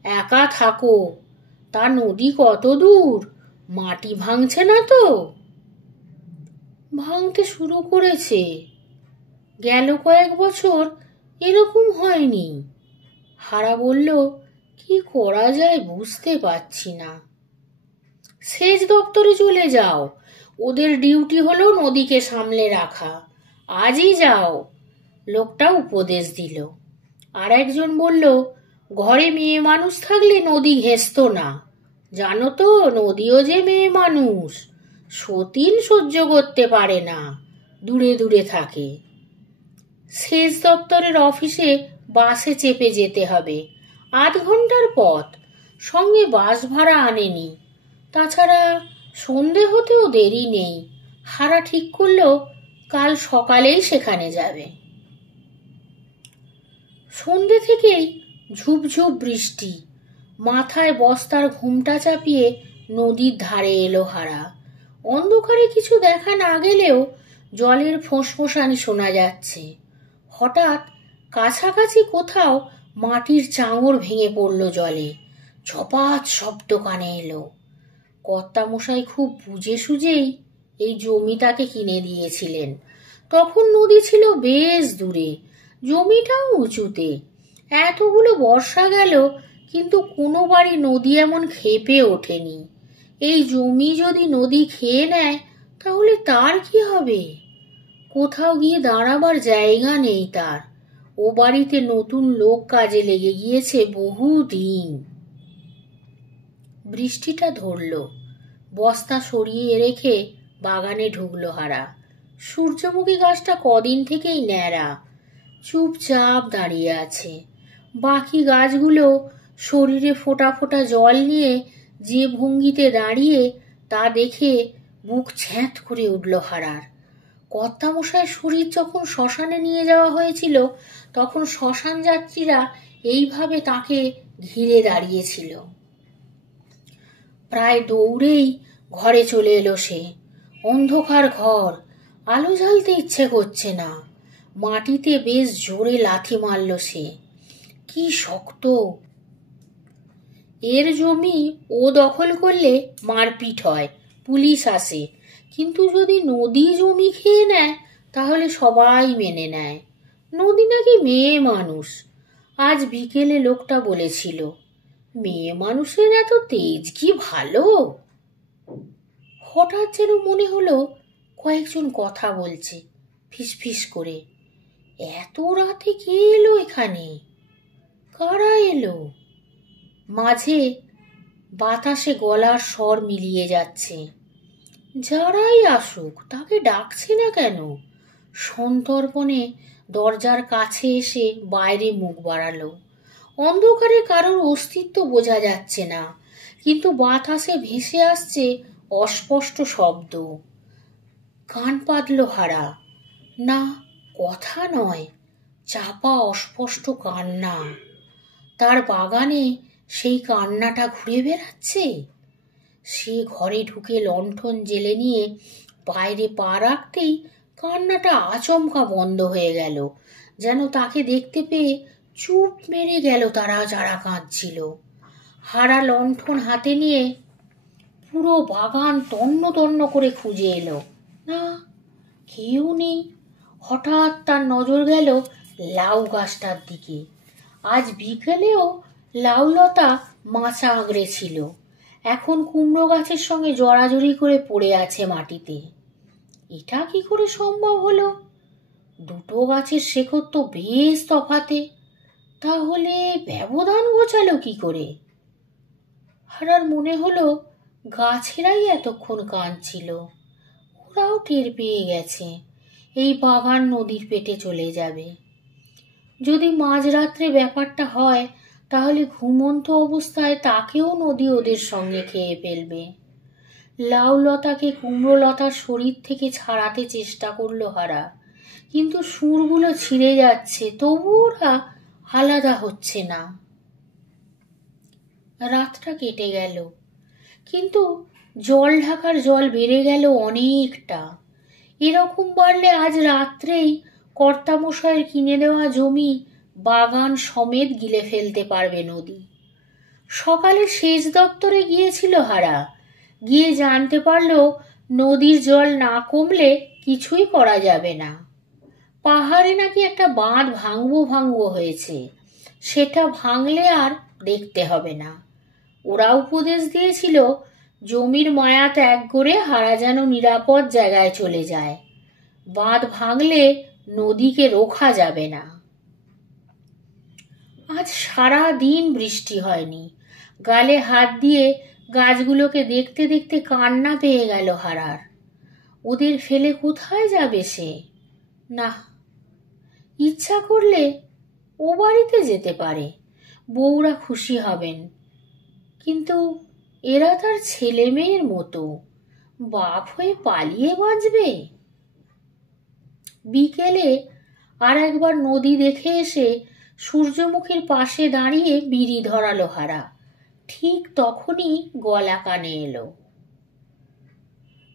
একা থাকো, তা নদী কত দূর, মাটি ভাঙছে না তো? ভাঙতে শুরু করেছে, গেল কয়েক বছর এরকম হয়নি। হারা বলল, কি করা যায় বুঝতে পারছি না। সেচ দপ্তরে চলে যাও, ওদের ডিউটি হলো নদীকে সামলে রাখা, আজই যাও, লোকটা উপদেশ দিল। আর একজন বলল, ঘরে মেয়ে মানুষ থাকলে নদী ঘেঁষত না, জানো তো নদীও যে মেয়ে মানুষ, সতীন সহ্য করতে পারে না, দূরে দূরে থাকে। সেচ দপ্তরের অফিসে বাসে চেপে যেতে হবে, 8 ঘন্টার পথ, সঙ্গে বাস ভাড়া আনেনি। তাছাড়া সন্ধে হতেও দেরি নেই। হারা ঠিক করলো কাল সকালেই সেখানে যাবে। সন্ধে থেকেই ঝুপঝুপ বৃষ্টি। মাথায় বস্তার ঘুমটা চাপিয়ে নদীর ধারে এলো হারা। অন্ধকারে কিছু দেখা না গেলেও জলের ফোঁসফোঁসানি শোনা যাচ্ছে। হঠাৎ কাছাকাছি কোথাও মাটির চাঙড় ভেঙে পড়ল জলে। ছপাত শব্দ কানে এলো। কর্তামশাই খুব বুঝে সুঝেই এই জমি তাকে কিনে দিয়েছিলেন। তখন নদী ছিল বেশ দূরে, জমিটাও উঁচুতে। এতগুলো বর্ষা গেল, কিন্তু কোনো বাড়ি নদী এমন ক্ষেপে ওঠেনি। এই জমি যদি নদী খেয়ে নেয় তাহলে তার কি হবে? কোথাও গিয়ে দাঁড়াবার জায়গা নেই তার। ও বাড়িতে নতুন লোক কাজে লেগে গিয়েছে বহুদিন। বৃষ্টিটা ধরল। বস্তা সরিয়ে রেখে বাগানে ঢুকলো হারা। সূর্যমুখী গাছটা কদিন থেকেই ন্যাড়া, চুপচাপ দাঁড়িয়ে আছে। বাকি গাছগুলো শরীরে ফোঁটা ফোঁটা জল নিয়ে যে ভঙ্গিতে দাঁড়িয়ে, তা দেখে বুক ছ্যাঁত করে উঠল হারার। কর্তামশায়ের শরীর যখন শ্মশানে নিয়ে যাওয়া হয়েছিল, তখন শ্মশান যাত্রীরা এইভাবে তাকে ঘিরে দাঁড়িয়েছিল। প্রায় দৌড়েই ঘরে চলে এলো সে। অন্ধকার ঘর, আলো জ্বালতে ইচ্ছে করছে না। মাটিতে বেশ জোরে লাথি মারল সে। কি শক্ত! এর জমি ও দখল করলে মারপিট হয়, পুলিশ আসে। কিন্তু যদি নদী জমি খেয়ে নেয় তাহলে সবাই মেনে নেয়। নদী নাকি মেয়ে মানুষ। আজ বিকেলে লোকটা বলেছিল, মেয়ে মানুষের এত তেজ কি ভালো? হঠাৎ যেন মনে হলো কয়েকজন কথা বলছে ফিসফিস করে। এত রাতে কে এলো এখানে? কারা এলো? মাঝে বাতাসে গলার স্বর মিলিয়ে যাচ্ছে। যারাই আসুক তাকে ডাকছে না কেন? সন্তর্পণে দরজার কাছে এসে বাইরে মুখ বাড়ালো। অন্ধকারে কারোর অস্তিত্ব বোঝা যাচ্ছে না, কিন্তু বাতাসে ভেসে আসছে অস্পষ্ট শব্দ। কান পাতল হারা। না, কথা নয়, চাপা অস্পষ্ট কান্না। তার বাগানে সেই কান্নাটা ঘুরে বেড়াচ্ছে। সে ঘরে ঢুকে লণ্ঠন জেলে নিয়ে বাইরে পা রাখতেই কান্নাটা আচমকা বন্ধ হয়ে গেল। যেন তাকে দেখতে পেয়ে চুপ মেরে গেল তারা যারা কাঁদছিল। হারা লণ্ঠন হাতে নিয়ে পুরো বাগান তন্ন তন্ন করে খুঁজে এলো। না, কেউ নেই। হঠাৎ তার নজর গেল লাউ গাছটার দিকে। আজ বিকেলেও লাউ লতা মাচা আঁকড়ে ছিল, এখন কুমড়ো গাছের সঙ্গে জড়াজড়ি করে পড়ে আছে মাটিতে। এটা কি করে সম্ভব হলো? দুটো গাছের শেকড় তো বেশ তফাতে। তাহলে ব্যবধান ঘোচালো কি করে? হারার মনে হলো গাছেরাই এতক্ষণ কাঁদছিল। ওরাও টের পেয়ে গেছে এই বাগান নদীর পেটে চলে যাবে। যদি মাঝরাত্রে ব্যাপারটা হয়, তাহলে ঘুমন্ত অবস্থায় তাকেও নদী ওদের সঙ্গে খেয়ে ফেলবে। লাউ লতাকে কুমড়ো লতার শরীর থেকে ছাড়াতে চেষ্টা করলো হারা, কিন্তু সুরগুলো ছিঁড়ে যাচ্ছে, তবু ওরা আলাদা হচ্ছে না। রাতটা কেটে গেল, কিন্তু জল ঢাকার জল বেড়ে গেল অনেকটা। এরকম বাড়লে আজ রাত্রেই কর্তামশায়ের কিনে দেওয়া জমি বাগান সমেত গিলে ফেলতে পারবে নদী। সকালে সেচ দপ্তরে গিয়েছিল হারা, গিয়ে জানতে পারল নদীর জল না কমলে কিছুই করা যাবে না। পাহাড়ে নাকি একটা বাঁধ ভাঙবো হয়েছে, সেটা ভাঙলে আর দেখতে হবে না। ওরা উপদেশ দিয়েছিল জমির মায়া ত্যাগ করে হারা যেন নিরাপদ জায়গায় চলে যায়। বাঁধ ভাঙলে নদীকে রোখা যাবে না। আজ সারা দিন বৃষ্টি হয়নি। গালে হাত দিয়ে গাছগুলোকে দেখতে দেখতে কান্না পেয়ে গেল হারার। ওদের ফেলে কোথায় যাবে সে? না, ইচ্ছা করলে ও বাড়িতে যেতে পারে, বউরা খুশি হবেন। কিন্তু এরা তার ছেলে মেয়ের মতো, বাপ হয়ে পালিয়ে বাঁচবে? বিকেলে আর একবার নদী দেখে এসে সূর্যমুখীর পাশে দাঁড়িয়ে বিড়ি ধরালো হারা। ঠিক তখনই গলা কানে এলো,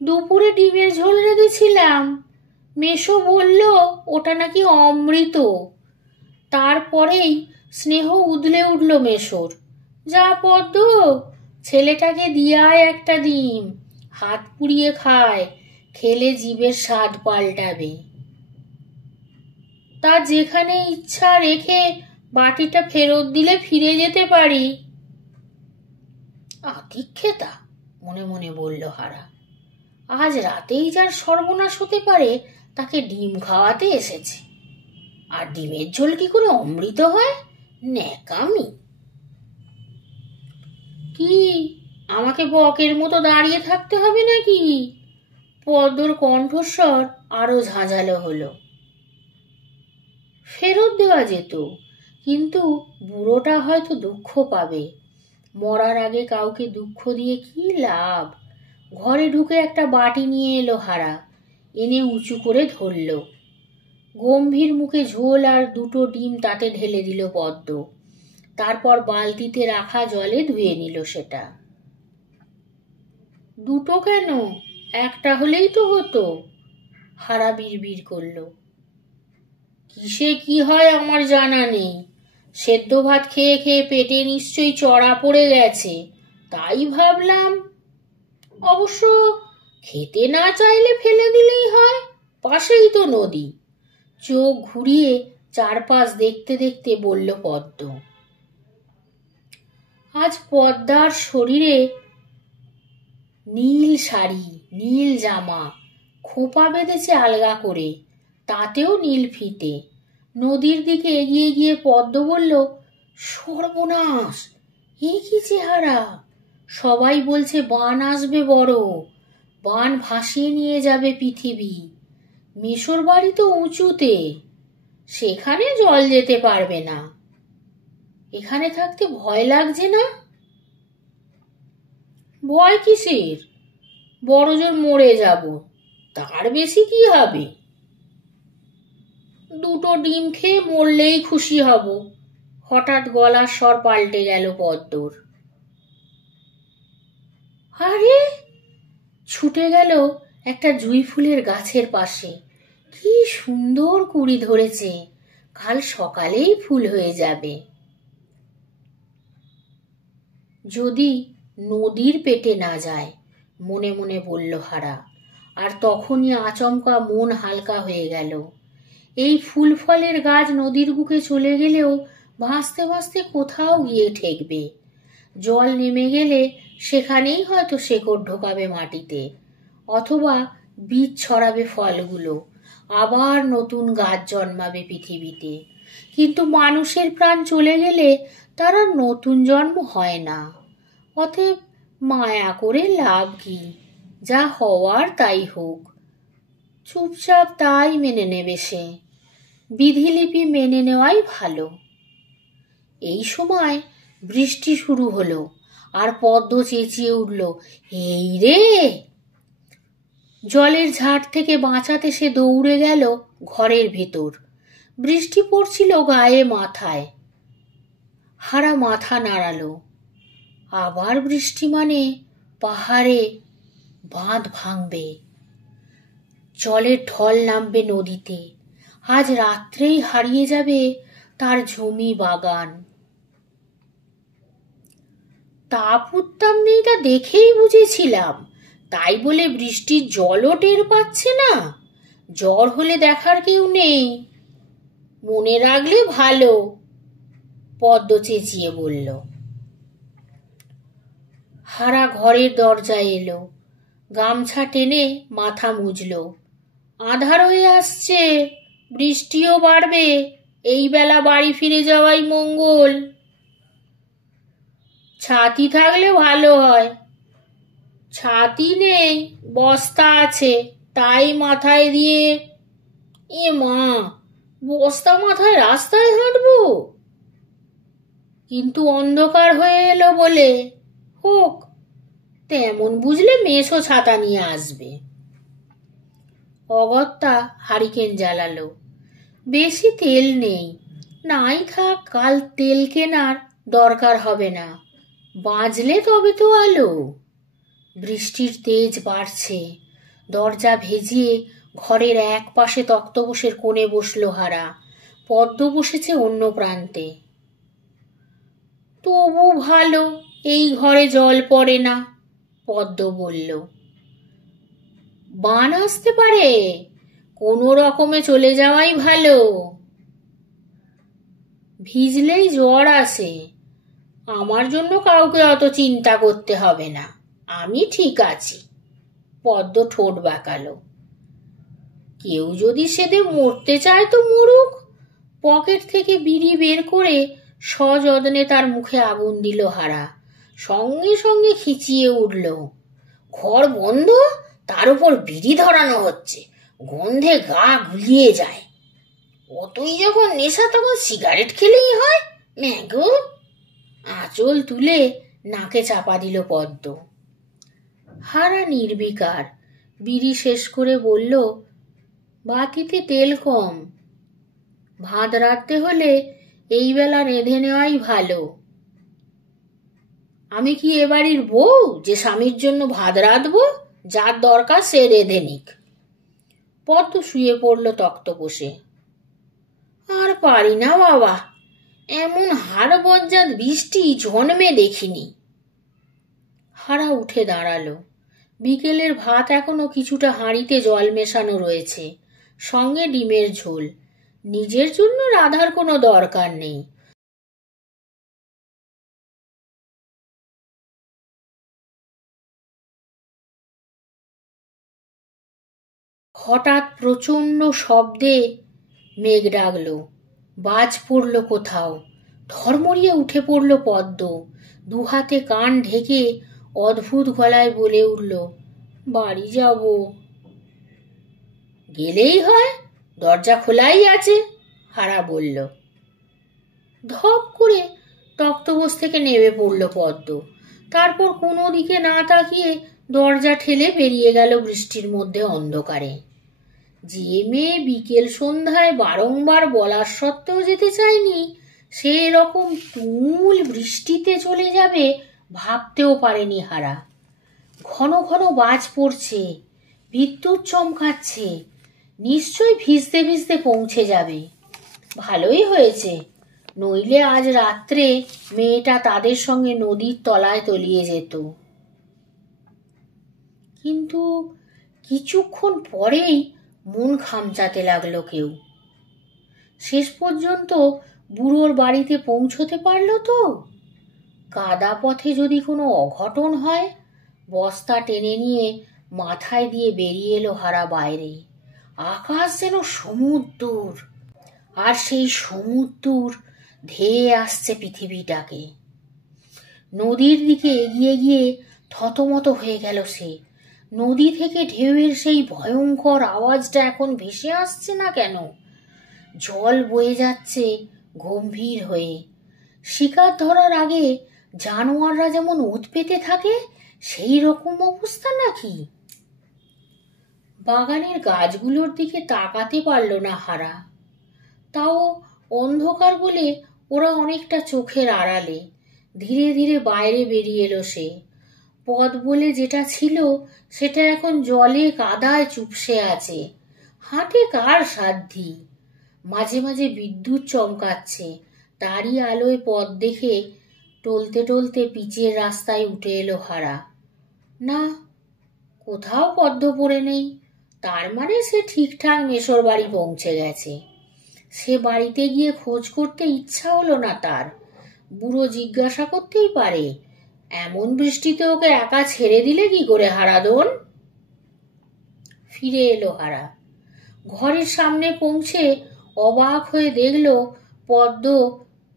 দুপুরে ডিমের ঝোল রেঁধেছিলাম, মেসো বলল ওটা নাকি অমৃত। তারপরেই স্নেহ উদলে উঠল মেসোর। যা পদ্ম, ছেলেটাকে দিয়ে আয় একটা ডিম, হাত পুড়িয়ে খায়, খেলে জিভের স্বাদ পাল্টাবে। তা যেখানে ইচ্ছা রেখে বাটিটা ফেরত দিলে ফিরে যেতে পারি। আতিক্ষেতা, মনে মনে বলল হারা। আজ রাতেই যার সর্বনাশ হতে পারে তাকে ডিম খাওয়াতে এসেছে, আর ডিমের ঝোল কি করে অমৃত হয়? ন্যাকামি। কি আমাকে বকের মতো দাঁড়িয়ে থাকতে হবে নাকি? পদ্মর কণ্ঠস্বর আরো ঝাঁঝালো হলো। ফেরত দেওয়া যেত, কিন্তু বুড়োটা হয়তো দুঃখ পাবে। মরার আগে কাউকে দুঃখ দিয়ে কি লাভ? ঘরে ঢুকে একটা বাটি নিয়ে এলো হারা, এনে উঁচু করে ধরল। গম্ভীর মুখে ঝোল আর দুটো ডিম তাতে ঢেলে দিল পদ্ম। তারপর বালতিতে রাখা জলে ধুয়ে নিল সেটা। দুটো কেন, একটা হলেই তো হতো, হারা বিড়বিড় করল। কিসে কি হয় আমার জানা নেই, সেদ্ধ ভাত খেয়ে খেয়ে পেটে নিশ্চয়ই চড়া পড়ে গেছে, তাই ভাবলাম। অবশ্য খেতে না চাইলে ফেলে দিলেই হয়, পাশেই তো নদী। চোখ ঘুরিয়ে চারপাশ দেখতে দেখতে বলল পদ্ম। আজ পদ্মার শরীরে নীল শাড়ি, নীল জামা, খোঁপা বেঁধেছে আলগা করে, তাতেও নীল ফিতে। নদীর দিকে এগিয়ে গিয়ে পদ্ম বলল, সর্বনাশ, এ কি চেহারা! সবাই বলছে বান আসবে বড়, বান ভাসিয়ে নিয়ে যাবে পৃথিবী। মেশোর বাড়ি তো উঁচুতে, সেখানে জল যেতে পারবে না। এখানে থাকতে ভয় লাগছে না? ভয় কিসের? বড় জোর মরে যাব, তার বেশি কি হবে? দুটো ডিম খেয়ে মরলেই খুশি হব। হঠাৎ গলার স্বর পাল্টে গেল পদ্মর। আরে, ছুটে গেল একটা জুঁই ফুলের গাছের পাশে। কি সুন্দর কুড়ি ধরেছে, কাল সকালেই ফুল হয়ে যাবে। যদি নদীর পেটে না যায়, মনে মনে বলল হারা। আর তখনই আচমকা মন হালকা হয়ে গেল। এই ফুল ফলের গাছ নদীর বুকে চলে গেলেও ভাসতে ভাসতে কোথাও গিয়ে ঠেকবে। জল নেমে গেলে সেখানেই হয়তো শেকড় ঢোকাবে মাটিতে, অথবা বীজ ছড়াবে ফলগুলো, আবার নতুন গাছ জন্মাবে পৃথিবীতে। কিন্তু মানুষের প্রাণ চলে গেলে তার আর নতুন জন্ম হয় না। অতএব মায়া করে লাভ কি? যা হওয়ার তাই হোক, চুপচাপ তাই মেনে নেবে সে। বিধিলিপি মেনে নেওয়াই ভালো। এই সময় বৃষ্টি শুরু হলো, আর পদ্ম চেঁচিয়ে উঠল, এই রে! জলের ঝাড় থেকে বাঁচাতে সে দৌড়ে গেল ঘরের ভেতর। বৃষ্টি পড়ছিল গায়ে মাথায়। হারা মাথা নাড়ালো। আবার বৃষ্টি মানে পাহাড়ে বাঁধ ভাঙবে, জলের ঢল নামবে নদীতে। আজ রাত্রেই হারিয়ে যাবে তার জমি বাগান। তাপ উত্তাপ নেই তা দেখেই বুঝেছিলাম, তাই বলে বৃষ্টির জলও টের পাচ্ছে না। জ্বর হলে দেখার কেউ নেই, মনে রাখলে ভালো, পদ্ম চেঁচিয়ে বলল। হারা ঘরের দরজায় এলো, গামছা টেনে মাথা মুছল। আঁধার হয়ে আসছে, বৃষ্টিও বাড়বে, এই বেলা বাড়ি ফিরে যাওয়াই মঙ্গল। ছাতি থাকলে ভালো হয়। ছাতি নেই, বস্তা আছে, তাই মাথায় দিয়ে। এ মা, বস্তা মাথায় রাস্তায় হাঁটবো? কিন্তু অন্ধকার হয়ে এলো বলে। হোক, তেমন বুঝলে মেসো ছাতা নিয়ে আসবে। অগত্যা হারিকেন জ্বালালো। বেশি তেল নেই, নাই থাক, কাল তেল কেনার দরকার হবে না, বাজলে তবে তো আলো। বৃষ্টির তেজ বাড়ছে। দরজা ভেজিয়ে ঘরের এক পাশে তক্তপোষের কোণে বসলো হারা। পদ্ম বসেছে অন্য প্রান্তে। তবু ভালো, এই ঘরে জল পড়ে না, পদ্ম বলল। বান আসতে পারে, কোনো রকমে চলে যাওয়াই ভালো। ভিজলেই জ্বর আসে, আমার জন্য কাউকে অত চিন্তা করতে হবে না, আমি ঠিক আছি। পদ্ম ঠোঁট বাঁকালো। কেউ যদি সেদে মরতে চায় তো মরুক। পকেট থেকে বিড়ি বের করে সযত্নে তার মুখে আগুন দিল হারা। সঙ্গে সঙ্গে খিচিয়ে উঠল। ঘর বন্ধ, তার উপর বিড়ি ধরানো হচ্ছে, গন্ধে গা গুলিয়ে যায়। অতই যখন নেশা তখন সিগারেট খেলেই হয়, ম্যাগো। আঁচল তুলে নাকে চাপা দিল পদ্ম। হারা নির্বিকার। বিড়ি শেষ করে বলল, বাতিতে তেল কম, ভাত রাঁধতে হলে এই বেলা রেঁধে নেওয়াই ভালো। আমি কি এ বাড়ির বউ যে স্বামীর জন্য ভাত রাঁধবো? যার দরকার সে রেঁধে নিক। পদ্ম শুয়ে পড়ল তক্তপোষে। আর পারি না বাবা, এমন হাড় বজ্জাত বৃষ্টি জন্মে দেখিনি। হারা উঠে দাঁড়ালো। বিকেলের ভাত এখনো কিছুটা হাঁড়িতে জল মেশানো রয়েছে, সঙ্গে ডিমের ঝোল। নিজের জন্য রাধার কোনো দরকার নেই। হঠাৎ প্রচণ্ড শব্দে মেঘ ডাকল, বাজ পড়ল কোথাও। ধর্মরিয়ে উঠে পড়ল পদ্ম। দুহাতে কান ঢেকে অদ্ভুত গলায় বলে উঠল, বাড়ি যাব। গেলেই হয়, দরজা খোলাই আছে, হারা বলল। ধপ করে তক্তপোষ থেকে নেমে পড়ল পদ্ম। তারপর কোনো দিকে না তাকিয়ে দরজা ঠেলে বেরিয়ে গেল বৃষ্টির মধ্যে অন্ধকারে। যে মেয়ে বিকেল সন্ধ্যায় বারংবার বলার সত্ত্বেও যেতে চায়নি, সে এরকম তুমুল বৃষ্টিতে চলে যাবে ভাবতেও পারেনি হারা। ঘন ঘন বাজ পড়ছে, বিদ্যুৎ চমকাচ্ছে, নিশ্চয়ই ভিজতে ভিজতে পৌঁছে যাবে। ভালোই হয়েছে, নইলে আজ রাত্রে মেয়েটা তাদের সঙ্গে নদীর তলায় তলিয়ে যেত। কিন্তু কিছুক্ষণ পরেই মন খামচাতে লাগলো কেউ। শেষ পর্যন্ত বুড়োর বাড়িতে পৌঁছতে পারলো তো? কাদা পথে যদি কোনো অঘটন হয়। বস্তা টেনে নিয়ে মাথায় দিয়ে বেরিয়ে এলো হারা বাইরে। আকাশ যেন সমুদ্র, আর সেই সমুদ্র ধেয়ে আসছে পৃথিবীটাকে। নদীর দিকে এগিয়ে গিয়ে থতমত হয়ে গেল সে। নদী থেকে ঢেউয়ের সেই ভয়ঙ্কর আওয়াজটা এখন ভেসে আসছে না কেন? জল বয়ে যাচ্ছে গম্ভীর হয়ে। শিকার ধরার আগে জানোয়াররা যেমন ওঁত পেতে থাকে, সেই রকম অবস্থা নাকি? বাগানের গাছগুলোর দিকে তাকাতে পারল না হারা। তাও অন্ধকার বলে ওরা অনেকটা চোখের আড়ালে। ধীরে ধীরে বাইরে বেরিয়ে এলো সে। পথ বলে যেটা ছিল সেটা এখন জলে কাদায় চুপসে আছে। হাঁটে কার সাধ্যি? মাঝে মাঝে বিদ্যুৎ চমকাচ্ছে, তারই আলোয় পথ দেখে টলতে টলতে পিচের রাস্তায় উঠে এলো হারা। না, কোথাও পদ্ম পড়ে নেই। তার মানে সে ঠিকঠাক মেসোর বাড়ি পৌঁছে গেছে। সে বাড়িতে গিয়ে খোঁজ করতে ইচ্ছা হলো না তার। বুড়ো জিজ্ঞাসা করতেই পারে, এমন বৃষ্টিতে ওকে একা ছেড়ে দিলে কি করে হারাধন? ফিরে এলো হারা। ঘরের সামনে পৌঁছে অবাক হয়ে দেখল পদ্ম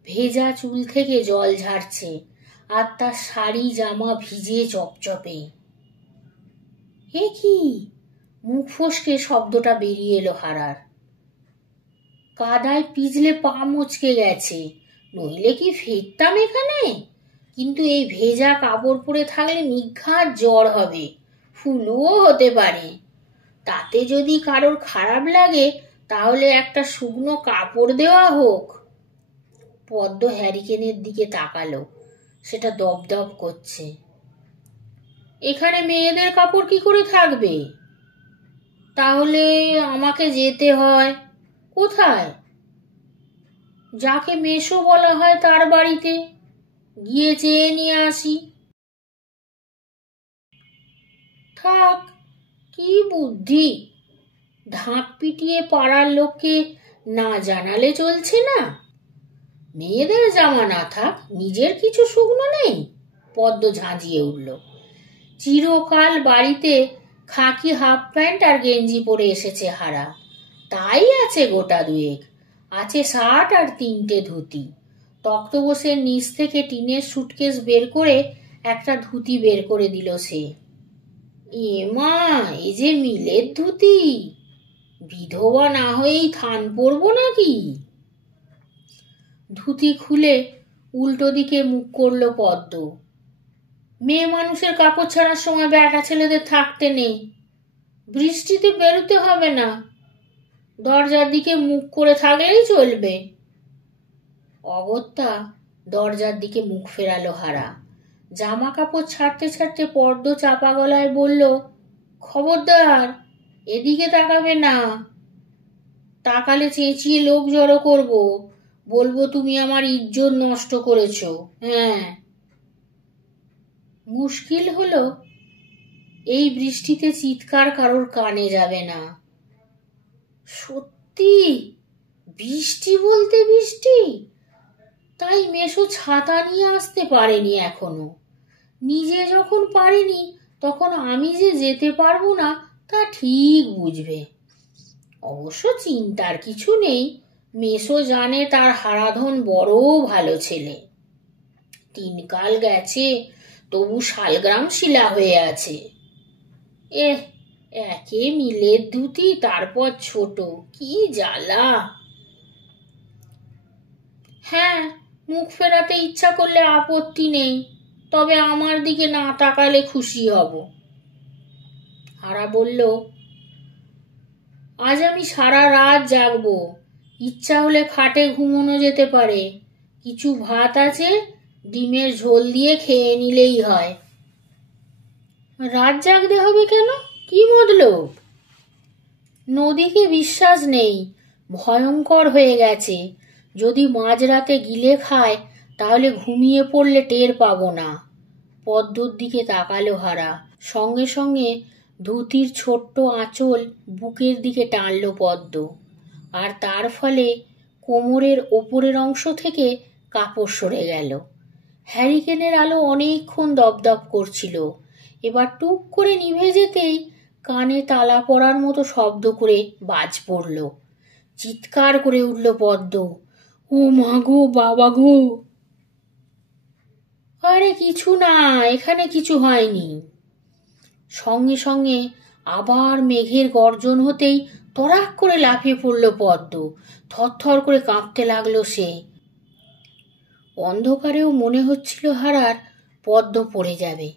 ভেজা চুল থেকে জল ঝাড়ছে, আর তার শাড়ি জামা ভিজে চপচপে। এ কি? মুখ ফসকে শব্দটা বেরিয়ে এলো হারার। কাদায় পিছলে পা মচকে গেছে, নইলে কি ফিরতাম এখানে? কিন্তু এই ভেজা কাপড় পরে থাকলে নিঘাত জ্বর হবে, ফুলও হতে পারে। তাতে যদি কারোর খারাপ লাগে তাহলে একটা শুকনো কাপড় দেওয়া হোক। পদ্ম হ্যারিকেনের দিকে তাকালো, সেটা দপদপ করছে। এখানে মেয়েদের কাপড় কি করে থাকবে? তাহলে আমাকে যেতে হয় কোথায়? যাকে মেসো বলা হয় তার বাড়িতে। গিয়ে চেয়ে নিয়ে আসি। থাক, কি বুদ্ধি! ঢাক পিটিয়ে পাড়ার লোককে না জানালে চলছে না। মেয়েদের জামা না থাক, নিজের কিছু শুকনো নেই? পদ্ম ঝাঁঝিয়ে উঠল। চিরকাল বাড়িতে খাকি হাফ প্যান্ট আর গেঞ্জি পরে এসেছে হারা, তাই আছে গোটা দুয়েক। আছে শার্ট আর 3টে ধুতি। তক্তপোষের নিচ থেকে টিনের সুটকেস বের করে একটা ধুতি বের করে দিল সে। মা, এই যে মিলের ধুতি! বিধবা না হয়েই থান পরবো নাকি? ধুতি খুলে উল্টো দিকে মুখ করলো পদ্ম। মেয়ে মানুষের কাপড় ছাড়ার সময় বেটা ছেলেদের থাকতে নেই। বৃষ্টিতে বেরোতে হবে না, দরজার দিকে মুখ করে থাকলেই চলবে। অগত্যা দরজার দিকে মুখ ফেরালো হারা। জামা কাপড় ছাড়তে ছাড়তে পদ্ম চাপা গলায় বলল, খবরদার এদিকে তাকাবে না। তাকালে চেঁচিয়ে লোক জড়ো করবো, বলবো তুমি আমার ইজ্জত নষ্ট করেছো। হ্যাঁ। মুশকিল হলো, এই বৃষ্টিতে চিৎকার কারোর কানে যাবে না। সত্যি বৃষ্টি বলতে বৃষ্টি, তাই মেশো ছাতা নিয়ে আসতে পারেনি এখনো। নিজে যখন পারেনি, তখন আমি যে যেতে পারবো না তা ঠিক বুঝবে। অবশ্য চিন্তার কিছু নেই, মেশো জানে তার হারাধন বড় ভালো ছেলে। 3 কাল গেছে, তবু শালগ্রাম শিলা হয়ে আছে। একে মিলের ধুতি, তারপর ছোট, কি জ্বালা! হ্যাঁ, মুখ ফেরাতে ইচ্ছা করলে আপত্তি নেই, তবে আমার দিকে না তাকালে খুশি হব। হারা বলল, আজ আমি সারা রাত জাগবো। ইচ্ছা হলে খাটে ঘুমোনো যেতে পারে। কিছু ভাত আছে, ডিমের ঝোল দিয়ে খেয়ে নিলেই হয়। রাত জাগতে হবে কেন? কি মতলব? নদীকে বিশ্বাস নেই, ভয়ঙ্কর হয়ে গেছে। যদি মাঝরাতে গিলে খায়, তাহলে ঘুমিয়ে পড়লে টের পাবো না। পদ্মর দিকে তাকালো হারা। সঙ্গে সঙ্গে ধুতির ছোট্ট আঁচল বুকের দিকে টানল পদ্ম, আর তার ফলে কোমরের ওপরের অংশ থেকে কাপড় সরে গেল। হ্যারিকেনের আলো অনেকক্ষণ দপদপ করছিল, এবার টুক করে নিভে যেতেই কানে তালা পড়ার মতো শব্দ করে বাজ পড়ল। চিৎকার করে উঠল পদ্ম, ও মা গো, বাবা গো! আরে কিছু না, এখানে কিছু হয়নি। সঙ্গে সঙ্গে আবার মেঘের গর্জন হতেই তড়াক করে লাফিয়ে পড়ল পদ্ম। থরথর করে কাঁপতে লাগলো সে। অন্ধকারেও মনে হচ্ছিল হারার পদ্ম পড়ে যাবে।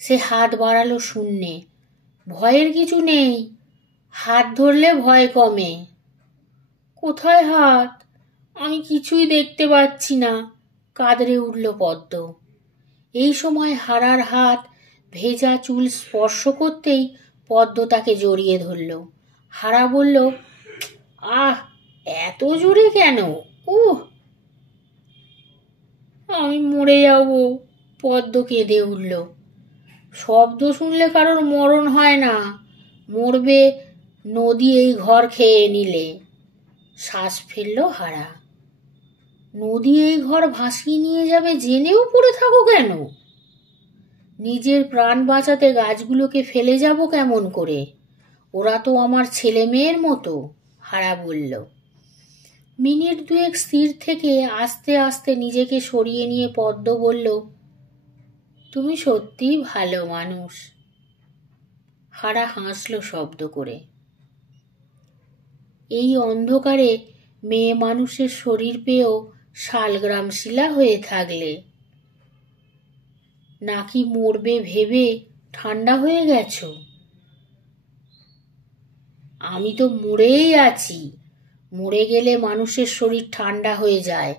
সে হাত বাড়ালো শূন্যে। ভয়ের কিছু নেই, হাত ধরলে ভয় কমে। কোথায় হাত? আমি কিছুই দেখতে পাচ্ছি না, কাঁদরে উঠল পদ্ম। এই সময় হারার হাত ভেজা চুল স্পর্শ করতেই পদ্ম তাকে জড়িয়ে ধরল। হারা বলল, আহ, এত জোরে কেন? আমি মরে যাব। পদ্ম কেঁদে উঠল। শব্দ শুনলে কারোর মরণ হয় না, মরবে নদী এই ঘর খেয়ে নিলে। শ্বাস ফেলল হারা। নদী এই ঘর ভাসিয়ে নিয়ে যাবে জেনেও পড়ে থাকো কেন? নিজের প্রাণ বাঁচাতে গাছগুলোকে ফেলে যাব কেমন করে? ওরা তো আমার ছেলে মেয়ের মতো। হারা বলল। মিনিট 2 স্থির থেকে আস্তে আস্তে নিজেকে সরিয়ে নিয়ে পদ্ম বলল, তুমি সত্যিই ভালো মানুষ। হারা হাসল শব্দ করে। এই অন্ধকারে মেয়ে মানুষের শরীর পেয়েও শালগ্রাম শিলা হয়ে থাকলে, নাকি মরবে ভেবে ঠান্ডা হয়ে গেছো? আমি তো মরেই আছি। মরে গেলে মানুষের শরীর ঠান্ডা হয়ে যায়।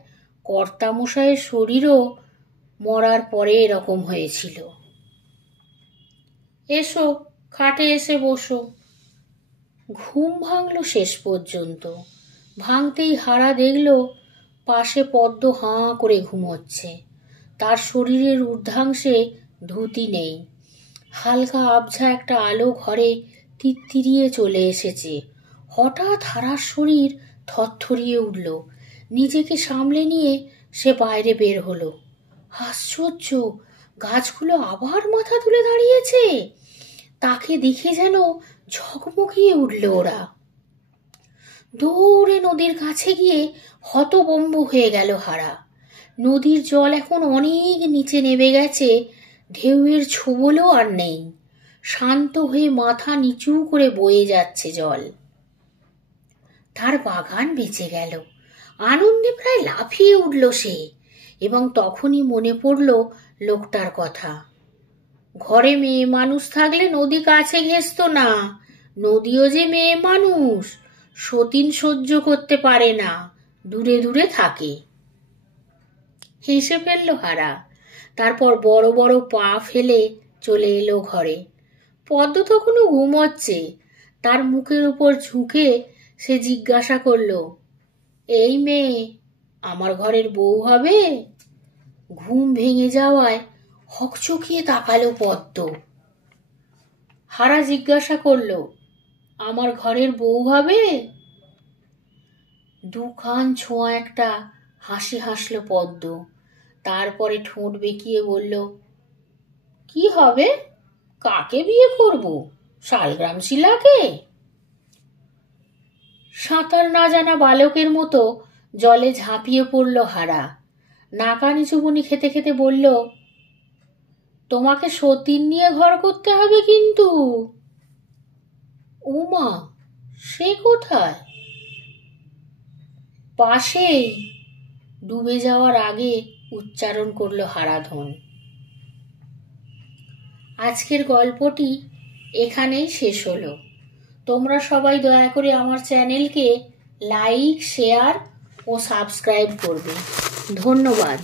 কর্তামশাইয়ের শরীরও মরার পরে এরকম হয়েছিল। এসো, খাটে এসে বসো। ঘুম ভাঙল শেষ পর্যন্ত। ভাঙতেই হারা দেখল পাশে পদ্ম হাঁ করে ঘুমোচ্ছে। তার শরীরের ঊর্ধ্বাংশে ধুতি নেই। হালকা আবঝা একটা আলো ঘরে তিত্তিরিয়ে চলে এসেছে। হঠাৎ হারার শরীর থরথরিয়ে উঠল। নিজেকে সামলে নিয়ে সে বাইরে বের হলো। আশ্চর্য, গাছগুলো আবার মাথা তুলে দাঁড়িয়েছে। তাকে দেখে যেন ঝকমকিয়ে উঠল ওরা। দৌড়ে নদীর কাছে গিয়ে হতবম্ব হয়ে গেল হারা। নদীর জল এখন অনেক নিচে নেমে গেছে, ঢেউয়ের ছোবলও আর নেই। শান্ত হয়ে মাথা নিচু করে বয়ে যাচ্ছে জল। তার বাগান বেঁচে গেল। আনন্দে প্রায় লাফিয়ে উঠল সে, এবং তখনই মনে পড়ল লোকটার কথা। ঘরে মেয়ে মানুষ থাকলে নদী কাছে ঘেঁষত না। নদীও যে মেয়ে মানুষ, সতীন সহ্য করতে পারে না, দূরে দূরে থাকে। হেসে ফেলল হারা। তারপর বড় বড় পা ফেলে চলে এলো ঘরে। পদ্ম তখনও ঘুমোচ্ছে। তার মুখের উপর ঝুঁকে সে জিজ্ঞাসা করল, এই মেয়ে আমার ঘরের বউ হবে? ঘুম ভেঙে যাওয়ায় হকচকিয়ে তাকালো পদ্ম। হারা জিজ্ঞাসা করল, আমার ঘরের বউ হবে? দুখান ছোঁয়া একটা হাসি হাসল পদ্ম। তারপরে ঠোঁট বেঁকিয়ে বলল, কি হবে? কাকে বিয়ে করব? শালগ্রাম শিলাকে? সাঁতার না জানা বালকের মতো জলে ঝাঁপিয়ে পড়ল হারা। নাকানি চুবুনি খেতে খেতে বলল, তোমাকে সতীন নিয়ে ঘর করতে হবে কিন্তু। উমা, সে কোথায়? পাশেই, ডুবে যাওয়ার আগে উচ্চারণ করল হারাধন। আজকের গল্পটি এখানেই শেষ হলো। তোমরা সবাই দয়া করে আমার চ্যানেলকে লাইক, শেয়ার ও সাবস্ক্রাইব করবে। ধন্যবাদ।